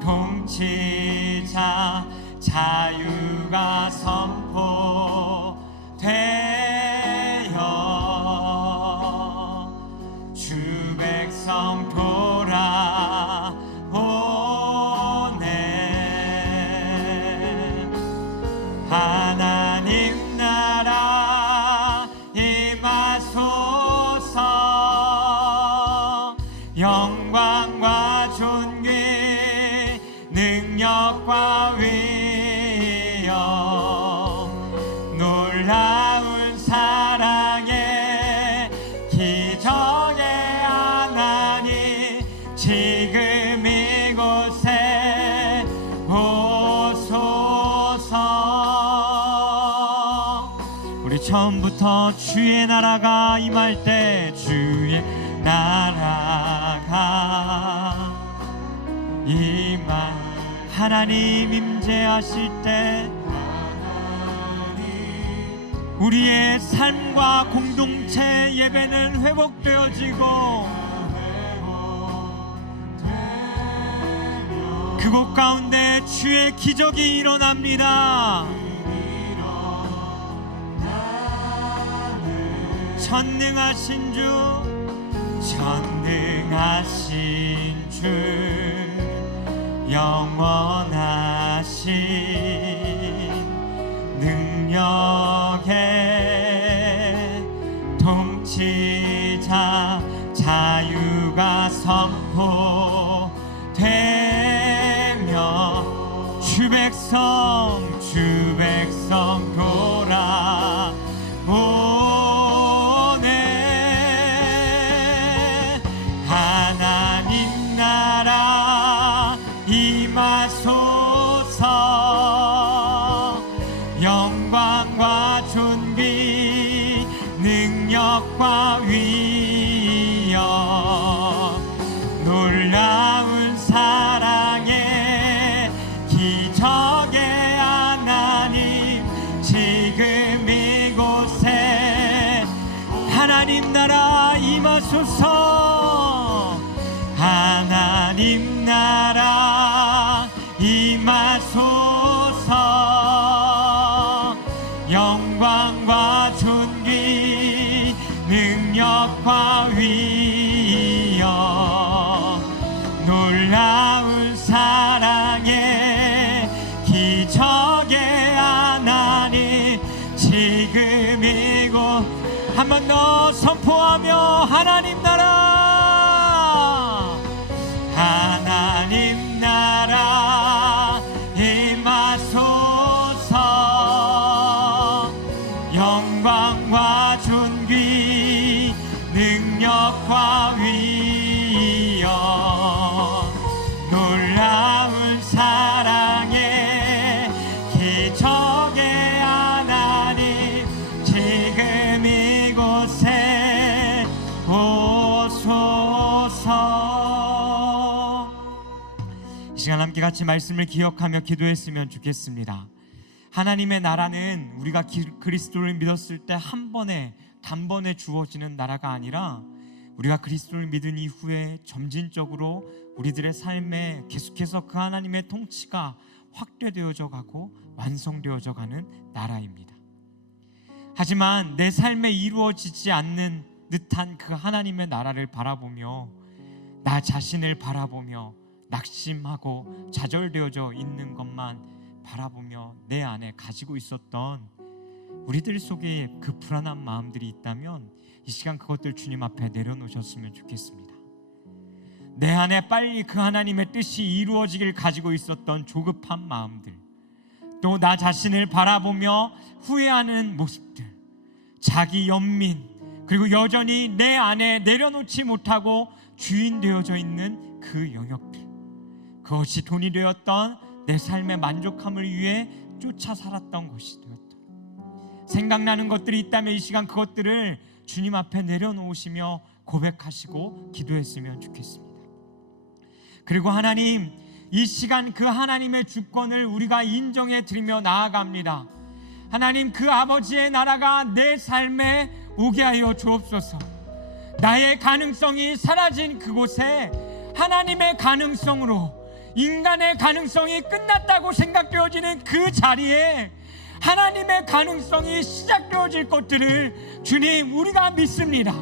통치자 자유가 선포되어 주 백성 하나님 나라 임하소서. 영광과 존귀 능력과 위엄 놀라운 사랑의 기적의 하나님 지금 이곳에 오소서. 처음부터 주의 나라가 임할 때 주의 나라가 임할 하나님 임재하실 때 우리의 삶과 공동체 예배는 회복되어지고 그곳 가운데 주의 기적이 일어납니다. 전능하신 주 영원하신 능력의 통치자 자유가 선포되며 주 백성 돌아오네. 하나님 나라 임하소서. 영광과 존귀 능력과 위엄 놀라운 사랑의 기적의 하나님 지금 이곳에 하나님 나라 임하소서. 하나님 나라 임하소서. 영광과 존귀 능력과 위엄 기적의 하나님 지금 이곳 한 번 더 선포하며 하나님 나라 하나님 나라 임하소서 영광과 존귀 능력과 위엄 놀라운 사랑의 기적의 하나님 지금 이곳에 오소서. 이 시간 함께 같이 말씀을 기억하며 기도했으면 좋겠습니다. 하나님의 나라는 우리가 그리스도를 믿었을 때 한 번에 단번에 주어지는 나라가 아니라 우리가 그리스도를 믿은 이후에 점진적으로 우리들의 삶에 계속해서 그 하나님의 통치가 확대되어져 가고 완성되어져 가는 나라입니다. 하지만 내 삶에 이루어지지 않는 듯한 그 하나님의 나라를 바라보며 나 자신을 바라보며 낙심하고 좌절되어져 있는 것만 바라보며 내 안에 가지고 있었던 우리들 속에 그 불안한 마음들이 있다면 이 시간 그것들 주님 앞에 내려놓으셨으면 좋겠습니다. 내 안에 빨리 그 하나님의 뜻이 이루어지길 가지고 있었던 조급한 마음들, 또 나 자신을 바라보며 후회하는 모습들, 자기 연민, 그리고 여전히 내 안에 내려놓지 못하고 주인 되어져 있는 그 영역들, 그것이 돈이 되었던 내 삶의 만족함을 위해 쫓아 살았던 것이 되었던 생각나는 것들이 있다면 이 시간 그것들을 주님 앞에 내려놓으시며 고백하시고 기도했으면 좋겠습니다. 그리고 하나님, 이 시간 그 하나님의 주권을 우리가 인정해 드리며 나아갑니다. 하나님, 그 아버지의 나라가 내 삶에 오게 하여 주옵소서. 나의 가능성이 사라진 그곳에 하나님의 가능성으로, 인간의 가능성이 끝났다고 생각되어지는 그 자리에 하나님의 가능성이 시작되어질 것들을 주님 우리가 믿습니다.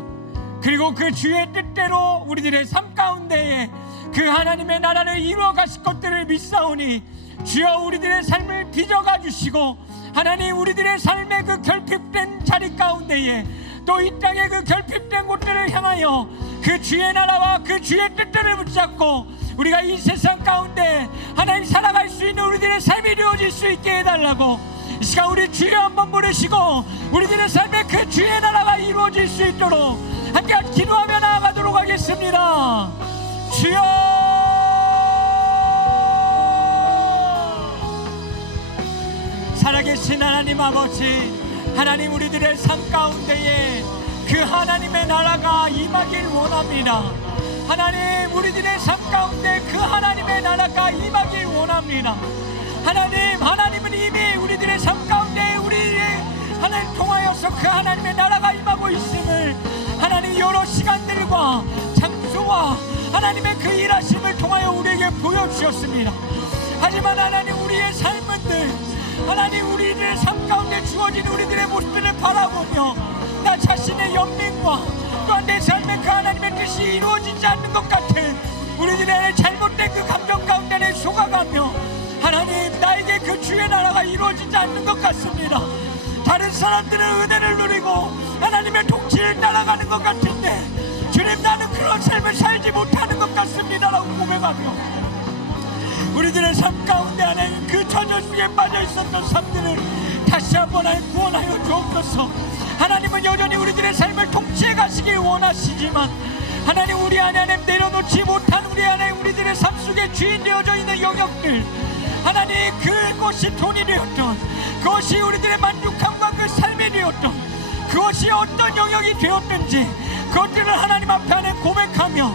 그리고 그 주의 뜻대로 우리들의 삶 가운데에 그 하나님의 나라를 이루어 가실 것들을 믿사오니 주여 우리들의 삶을 빚어가 주시고 하나님 우리들의 삶의 그 결핍된 자리 가운데에 또 이 땅의 그 결핍된 곳들을 향하여 그 주의 나라와 그 주의 뜻들을 붙잡고 우리가 이 세상 가운데 하나님 살아갈 수 있는 우리들의 삶이 되어질 수 있게 해달라고 이 시간 우리 주여 한번 부르시고 우리들의 삶에 그 주의 나라가 이루어질 수 있도록 함께 기도하며 나아가도록 하겠습니다. 주여, 살아계신 하나님 아버지, 하나님 우리들의 삶 가운데에 그 하나님의 나라가 임하길 원합니다. 하나님 우리들의 삶 가운데 그 하나님의 나라가 임하길 원합니다. 하나님은 이미 우리들의 삶 가운데 우리의 하나님 통하여서 그 하나님의 나라가 임하고 있음을 하나님 여러 시간들과 장소와 하나님의 그 일하심을 통하여 우리에게 보여주셨습니다. 하지만 하나님 우리의 삶은들 하나님 우리들의 삶 가운데 주어진 우리들의 모습들을 바라보며 나 자신의 연민과 또한 내 삶에 그 하나님의 뜻이 이루어지지 않는 것 같은 우리들의 잘못된 그 감정 가운데 속아가며 하나님 나에게 그 주의 나라가 이루어지지 않는 것 같습니다. 다른 사람들은 은혜를 누리고 하나님의 통치를 따라가는 것 같은데 주님 나는 그런 삶을 살지 못하는 것 같습니다라고 고백하며 우리들의 삶 가운데 하나님 그 저절수에 빠져 있었던 삶들을 다시 한번 구원하여 주옵소서. 하나님은 여전히 우리들의 삶을 통치해 가시길 원하시지만 하나님 우리 안에 내려놓지 못한 우리 안에 우리들의 삶 속에 주인 되어져 있는 영역들 하나님 그것이 돈이 되었던 그것이 우리들의 만족함과 그 삶이 되었던 그것이 어떤 영역이 되었는지 그것들을 하나님 앞에 안에 고백하며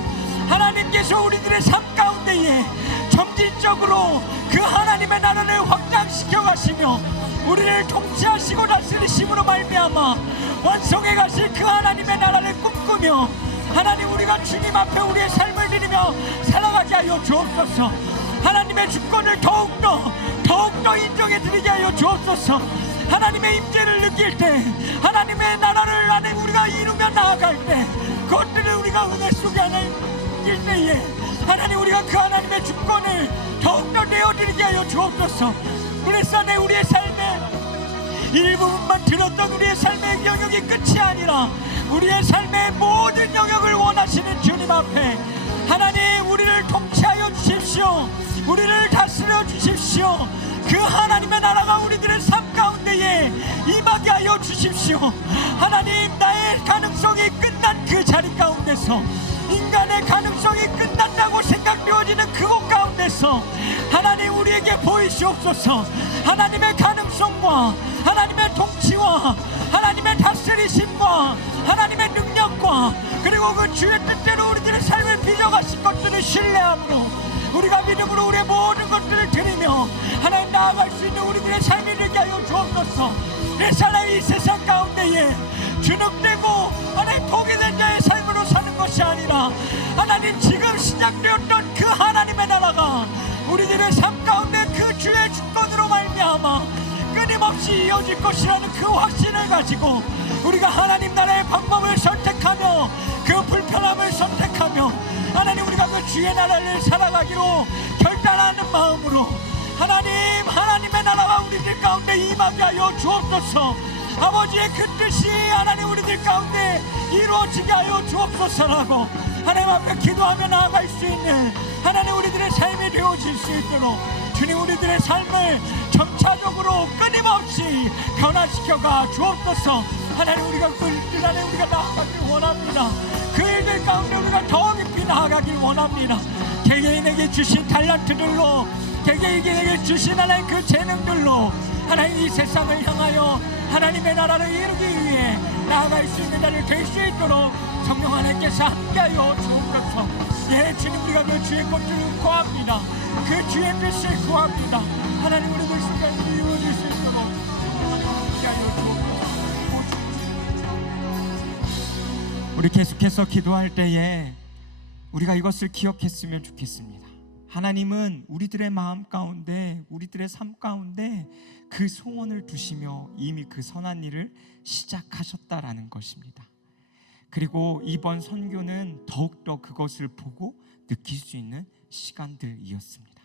하나님께서 우리들의 삶 가운데에 점진적으로 그 하나님의 나라를 확장시켜 가시며 우리를 통치하시고 다스리심으로 말미암아 완성해 가실 그 하나님의 나라를 꿈꾸며 하나님 우리가 주님 앞에 우리의 삶을 드리며 살아가게 하여 주옵소서. 하나님의 주권을 더욱더 인정해 드리게 하여 주옵소서. 하나님의 임재를 느낄 때 하나님의 나라를 안에 우리가 이루며 나아갈 때 그것들을 우리가 은혜 속에 하나님 느낄 때에 하나님 우리가 그 하나님의 주권을 더욱더 내어드리게 하여 주옵소서. 그래서 우리의 삶에 일부분만 들었던 우리의 삶의 영역이 끝이 아니라 우리의 삶의 모든 영역을 원하시는 주님 앞에 하나님 우리를 통치하여 주십시오. 우리를 다스려 주십시오. 그 하나님의 나라가 우리들의 삶 가운데에 임하게 하여 주십시오. 하나님 나의 가능성이 끝난 그 자리 가운데서 인간의 가능성이 끝난다고 생각되어지는 그곳 가운데서 하나님 우리에게 보이시옵소서. 하나님의 가능성과 하나님의 통치와 하나님의 다스리심과 하나님의 능력과 그리고 그 주의 뜻대로 우리들의 삶을 빚어가신 것들을 신뢰함으로 우리가 믿음으로 우리의 모든 것들을 드리며 하나님 나아갈 수 있는 우리들의 삶이 되게 하여 주옵소서. 이 세상 가운데에 주눅되고 하나님 포기된 자의 삶으로 사는 것이 아니라 하나님 지금 시작되었던 그 하나님의 나라가 우리들의 삶 가운데 그 주의 주권으로 말미암아 끊임없이 이어질 것이라는 그 확신을 가지고 우리가 하나님 나라의 방법을 선택하며 그 불편함을 선택하며 하나님 우리가 그 주의 나라를 살아가기로 결단하는 마음으로 하나님의 나라가 우리들 가운데 임하게 하여 주옵소서. 아버지의 그 뜻이 하나님 우리들 가운데 이루어지게 하여 주옵소서라고 하나님 앞에 기도하며 나아갈 수 있는 하나님 우리들의 삶이 되어질 수 있도록 주님 우리들의 삶을 점차적으로 끊임없이 변화시켜가 주옵소서. 하나님 우리가 그 일들 안에 우리가 나아가길 원합니다. 그 일들 가운데 우리가 더 깊이 나아가길 원합니다. 개개인에게 주신 달란트들로 개개인에게 주신 하나님 그 재능들로 하나님 이 세상을 향하여 하나님의 나라를 이루기 위해 나아갈 수 있는 날을 될 수 있도록 성령 하나님께서 함께하여 주옵소서. 예 주님 우리가 그 주의 것들을 구합니다. 그 주의 뜻을 구합니다. 하나님 우리들 순간 이루어질 수 있도록 함께하여 주옵소서. 우리 계속해서 기도할 때에 우리가 이것을 기억했으면 좋겠습니다. 하나님은 우리들의 마음 가운데 우리들의 삶 가운데 그 소원을 두시며 이미 그 선한 일을 시작하셨다라는 것입니다. 그리고 이번 선교는 더욱더 그것을 보고 느낄 수 있는 시간들이었습니다.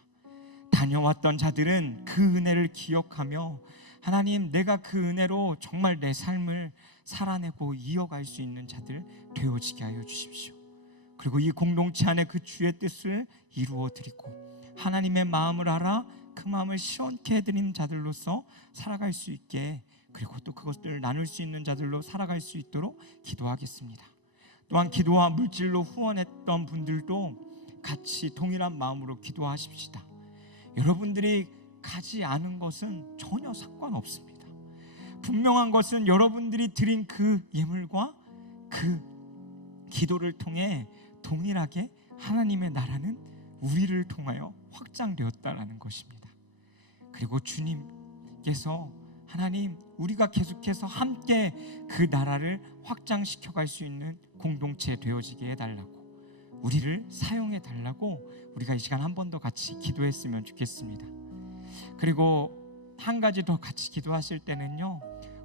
다녀왔던 자들은 그 은혜를 기억하며 하나님 내가 그 은혜로 정말 내 삶을 살아내고 이어갈 수 있는 자들 되어지게 하여 주십시오. 그리고 이 공동체 안에 그 주의 뜻을 이루어 드리고 하나님의 마음을 알아 그 마음을 시원케 해드리는 자들로서 살아갈 수 있게 그리고 또 그것들을 나눌 수 있는 자들로 살아갈 수 있도록 기도하겠습니다. 또한 기도와 물질로 후원했던 분들도 같이 동일한 마음으로 기도하십시다. 여러분들이 가지 않은 것은 전혀 상관없습니다. 분명한 것은 여러분들이 드린 그 예물과 그 기도를 통해 동일하게 하나님의 나라는 우리를 통하여 확장되었다라는 것입니다. 그리고 주님께서 하나님 우리가 계속해서 함께 그 나라를 확장시켜 갈 수 있는 공동체 되어지게 해달라고 우리를 사용해 달라고 우리가 이 시간 한 번 더 같이 기도했으면 좋겠습니다. 그리고 한 가지 더 같이 기도하실 때는요,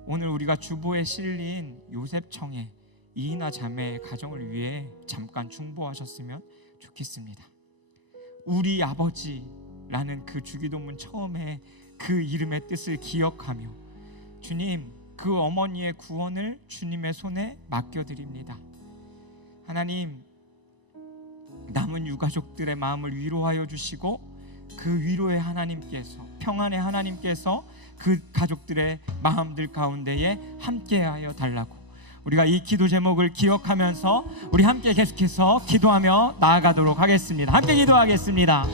오늘 우리가 주보에 실린 요셉청의 이이나 자매의 가정을 위해 잠깐 중보하셨으면 좋겠습니다. 우리 아버지라는 그 주기도문 처음에 그 이름의 뜻을 기억하며 주님 그 어머니의 구원을 주님의 손에 맡겨드립니다. 하나님 남은 유가족들의 마음을 위로하여 주시고 그 위로의 하나님께서 평안의 하나님께서 그 가족들의 마음들 가운데에 함께하여 달라고 우리가 이 기도 제목을 기억하면서 우리 함께 계속해서 기도하며 나아가도록 하겠습니다. 함께 기도하겠습니다.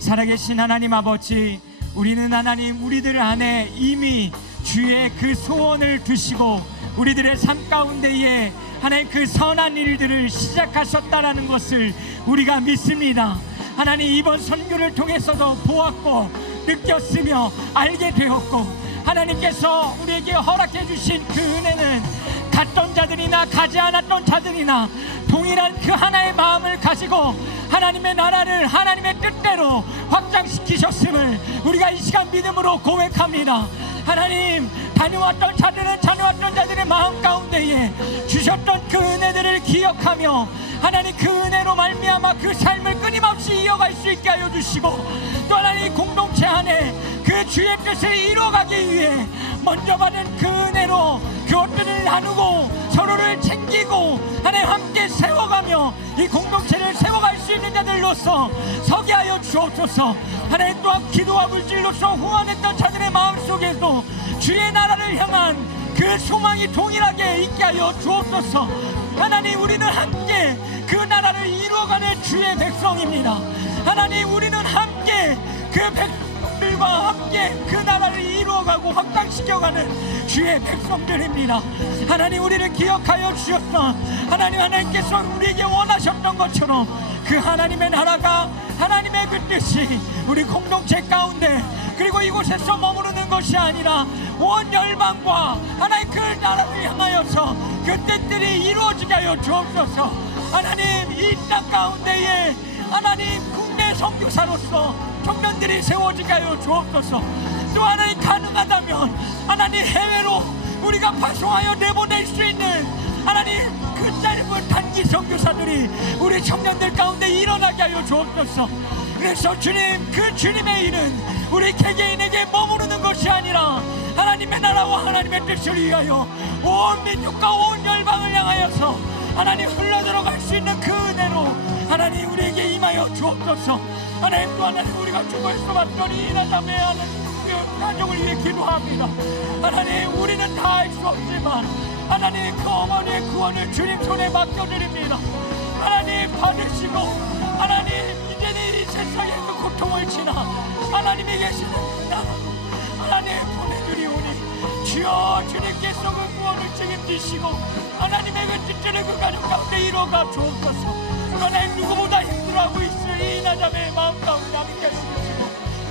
살아계신 하나님 아버지, 우리는 하나님 우리들 안에 이미 주의 그 소원을 두시고 우리들의 삶 가운데에 하나님 그 선한 일들을 시작하셨다라는 것을 우리가 믿습니다. 하나님 이번 선교를 통해서도 보았고 느꼈으며 알게 되었고 하나님께서 우리에게 허락해 주신 그 은혜는 갔던 자들이나 가지 않았던 자들이나 동일한 그 하나의 마음을 가지고 하나님의 나라를 하나님의 뜻대로 확장시키셨음을 우리가 이 시간 믿음으로 고백합니다. 하나님 다녀왔던 자들의 마음 가운데에 주셨던 그 은혜들을 기억하며 하나님 그 은혜로 말미암아 그 삶을 끊임없이 이어갈 수 있게 하여 주시고, 또 하나님 공동체 안에 그 주의 뜻을 이루어가기 위해 먼저 받은 그 은혜로 그것들을 나누고 서로를 챙기고 하나님 함께 세워가며 이 공동체를 세워갈 수 있는 자들로서 서게 하여 주옵소서. 하나님 또한 기도와 물질로서 후원했던 자들의 마음속에도 주의 나라를 향한 그 소망이 동일하게 있게 하여 주옵소서. 하나님 우리는 함께 그 나라를 이루어가는 주의 백성입니다. 하나님 우리는 함께 그 백성들과 함께 그 나라를 이루어가고 확장시켜가는 주의 백성들입니다. 하나님 우리를 기억하여 주셨던 하나님께서 우리에게 원하셨던 것처럼 그 하나님의 나라가, 하나님의 그 뜻이 우리 공동체 가운데 그리고 이곳에서 머무르는 것이 아니라 온 열방과 하나님 그 나라를 향하여서 그 뜻들이 이루어지게 하여 주옵소서. 하나님 이 땅 가운데에 하나님 국내 선교사로서 청년들이 세워지게 하여 주옵소서. 또 하나님 가능하다면 하나님 해외로 우리가 파송하여 내보낼 수 있는 하나님 그 짧은 단기 선교사들이 우리 청년들 가운데 일어나게 하여 주옵소서. 그래서 주님, 그 주님의 일은 우리 개개인에게 머무르는 것이 아니라 하나님의 나라와 하나님의 뜻을 위하여 온 민족과 온 열방을 향하여서 하나님 흘러들어갈 수 있는 그 은혜로 하나님 우리에게 임하여 주옵소서. 하나님 또 하나님 우리가 죽어서 받던 이 나자매 하는 그 가족을 위해 기도합니다. 하나님 우리는 다 할 수 없지만 하나님 그 어머니의 구원을 주님 손에 맡겨드립니다. 하나님 받으시고 하나님 이제는 이 세상의 그 고통을 지나 하나님이 계시는 나라 하나님 보내드리오니 주여 주님께서 그 구원을 책임지시고 하나님의 그 뜻을 그 가족 가운데 이루어가 주옵소서. 하나님 누구보다 힘들어하고 있을 이 나자매의 마음 가운데 함께 해주시고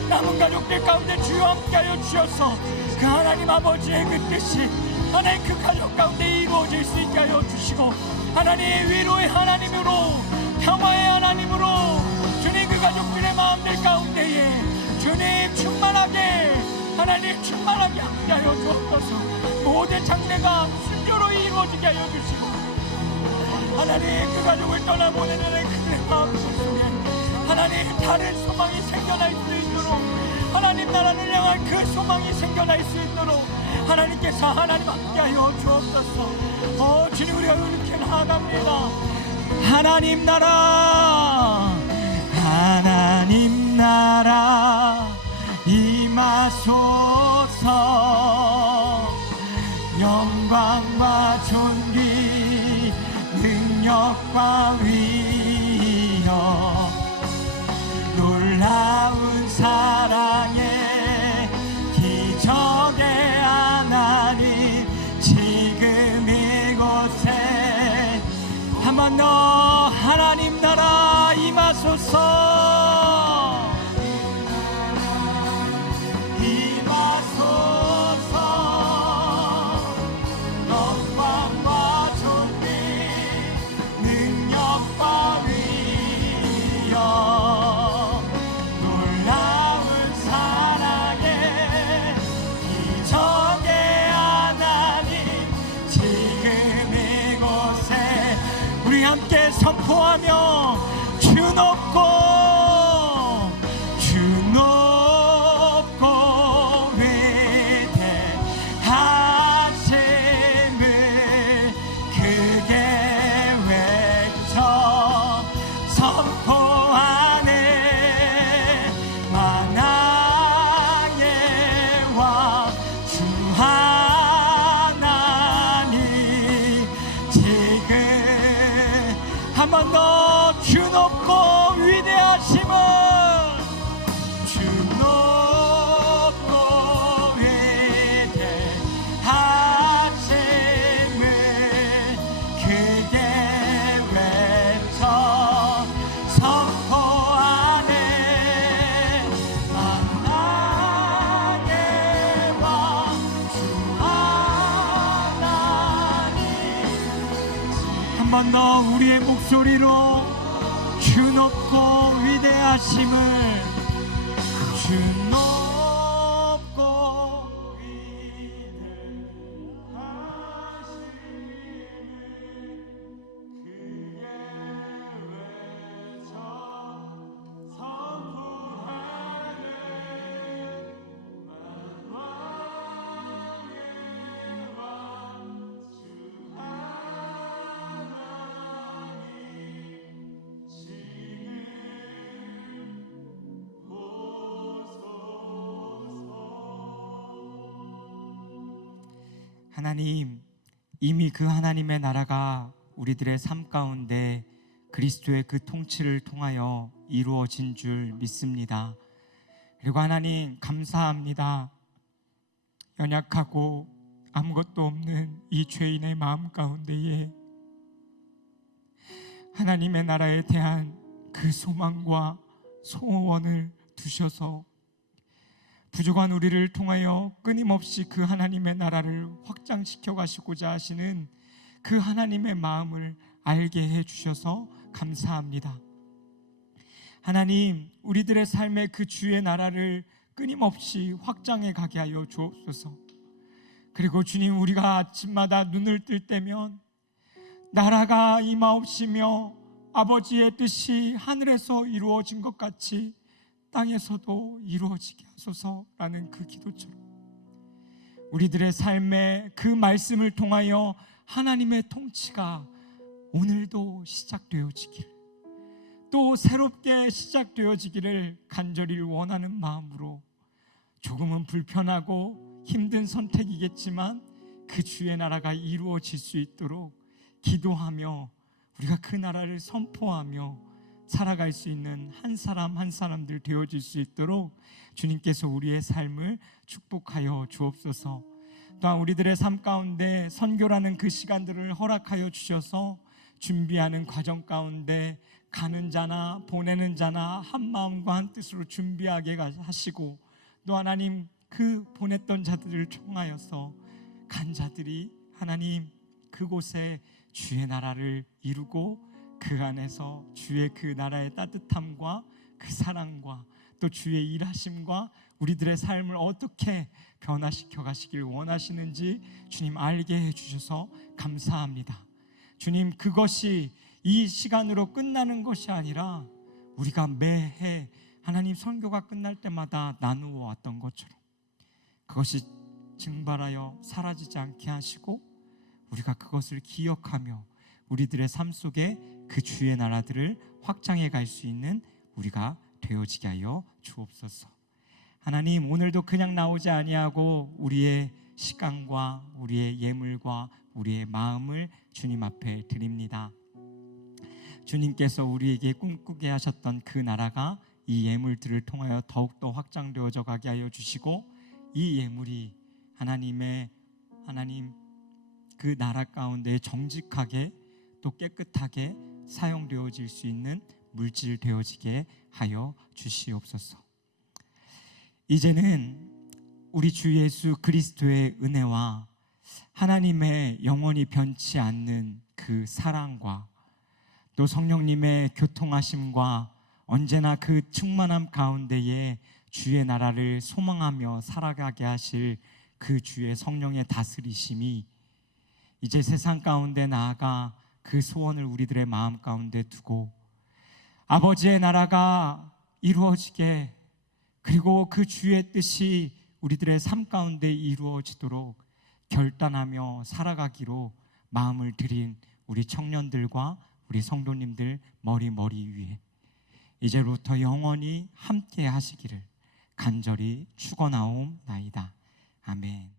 남은 가족들 가운데 주여 함께하여 주셔서 그 하나님 아버지의 그 뜻이 하나님 그 가족 가운데 이루어질 수 있게 하여 주시고 하나님 위로의 하나님으로 평화의 하나님으로 주님 그 가족들의 마음들 가운데에 주님 충만하게 하나님 충만하게 함께하여 주옵소서. 모든 장래가 순조로 이루어지게 하여 주시고 하나님 그 가족을 떠나보내는 그들의 마음 속에 하나님 다른 소망이 생겨날 수 있도록 하나님 나라를 향한 그 소망이 생겨날 수 있도록 하나님께서 하나님 함께하여 주옵소서. 주님 우리가 이렇게 나아갑니다. 하나님 나라 하나님 나라 임하소서. 영광과 존귀 능력과 위엄 놀라운 사랑의 기적의 하나님 지금 이곳에 한 번 더 하나님 나라 임하소서. 임하소서. 영광과 존귀 능력과 위엄 놀라운 사랑의 기적의 하나님 지금 이곳에 우리 함께 선포하며 주 높고 주 높고 위대하심을 크게 외쳐 선포하네. 만왕의 왕 주 하나님 지금 한 번 더 주 높고 위대하심을 주 높고 위대하심을 크게 외쳐 선포하네. 만왕의 왕 주 하나님 한 번 더 우리의 목소리로 주 높고 위대하심을 주 높고 하나님, 이미 그 하나님의 나라가 우리들의 삶 가운데 그리스도의 그 통치를 통하여 이루어진 줄 믿습니다. 그리고 하나님 감사합니다. 연약하고 아무것도 없는 이 죄인의 마음 가운데에 하나님의 나라에 대한 그 소망과 소원을 두셔서 부족한 우리를 통하여 끊임없이 그 하나님의 나라를 확장시켜 가시고자 하시는 그 하나님의 마음을 알게 해 주셔서 감사합니다. 하나님, 우리들의 삶의 그 주의 나라를 끊임없이 확장해 가게 하여 주옵소서. 그리고 주님, 우리가 아침마다 눈을 뜰 때면 나라가 임하옵시며 아버지의 뜻이 하늘에서 이루어진 것 같이 땅에서도 이루어지게 하소서라는 그 기도처럼 우리들의 삶의 그 말씀을 통하여 하나님의 통치가 오늘도 시작되어지기를, 또 새롭게 시작되어지기를 간절히 원하는 마음으로 조금은 불편하고 힘든 선택이겠지만 그 주의 나라가 이루어질 수 있도록 기도하며 우리가 그 나라를 선포하며 살아갈 수 있는 한 사람 한 사람들 되어질 수 있도록 주님께서 우리의 삶을 축복하여 주옵소서. 또한 우리들의 삶 가운데 선교라는 그 시간들을 허락하여 주셔서 준비하는 과정 가운데 가는 자나 보내는 자나 한 마음과 한 뜻으로 준비하게 하시고, 또 하나님 그 보냈던 자들을 통하여서 간 자들이 하나님 그곳에 주의 나라를 이루고 그 안에서 주의 그 나라의 따뜻함과 그 사랑과 또 주의 일하심과 우리들의 삶을 어떻게 변화시켜 가시길 원하시는지 주님 알게 해주셔서 감사합니다. 주님, 그것이 이 시간으로 끝나는 것이 아니라 우리가 매해 하나님 선교가 끝날 때마다 나누어 왔던 것처럼 그것이 증발하여 사라지지 않게 하시고 우리가 그것을 기억하며 우리들의 삶 속에 그 주의 나라들을 확장해 갈 수 있는 우리가 되어지게 하여 주옵소서. 하나님, 오늘도 그냥 나오지 아니하고 우리의 시간과 우리의 예물과 우리의 마음을 주님 앞에 드립니다. 주님께서 우리에게 꿈꾸게 하셨던 그 나라가 이 예물들을 통하여 더욱더 확장되어져 가게 하여 주시고, 이 예물이 하나님 그 나라 가운데 정직하게 또 깨끗하게 사용되어질 수 있는 물질 되어지게 하여 주시옵소서. 이제는 우리 주 예수 그리스도의 은혜와 하나님의 영원히 변치 않는 그 사랑과 또 성령님의 교통하심과 언제나 그 충만함 가운데에 주의 나라를 소망하며 살아가게 하실 그 주의 성령의 다스리심이 이제 세상 가운데 나아가 그 소원을 우리들의 마음 가운데 두고 아버지의 나라가 이루어지게, 그리고 그 주의 뜻이 우리들의 삶 가운데 이루어지도록 결단하며 살아가기로 마음을 들인 우리 청년들과 우리 성도님들 머리 위에 이제부터 영원히 함께 하시기를 간절히 축원하옵나이다. 아멘.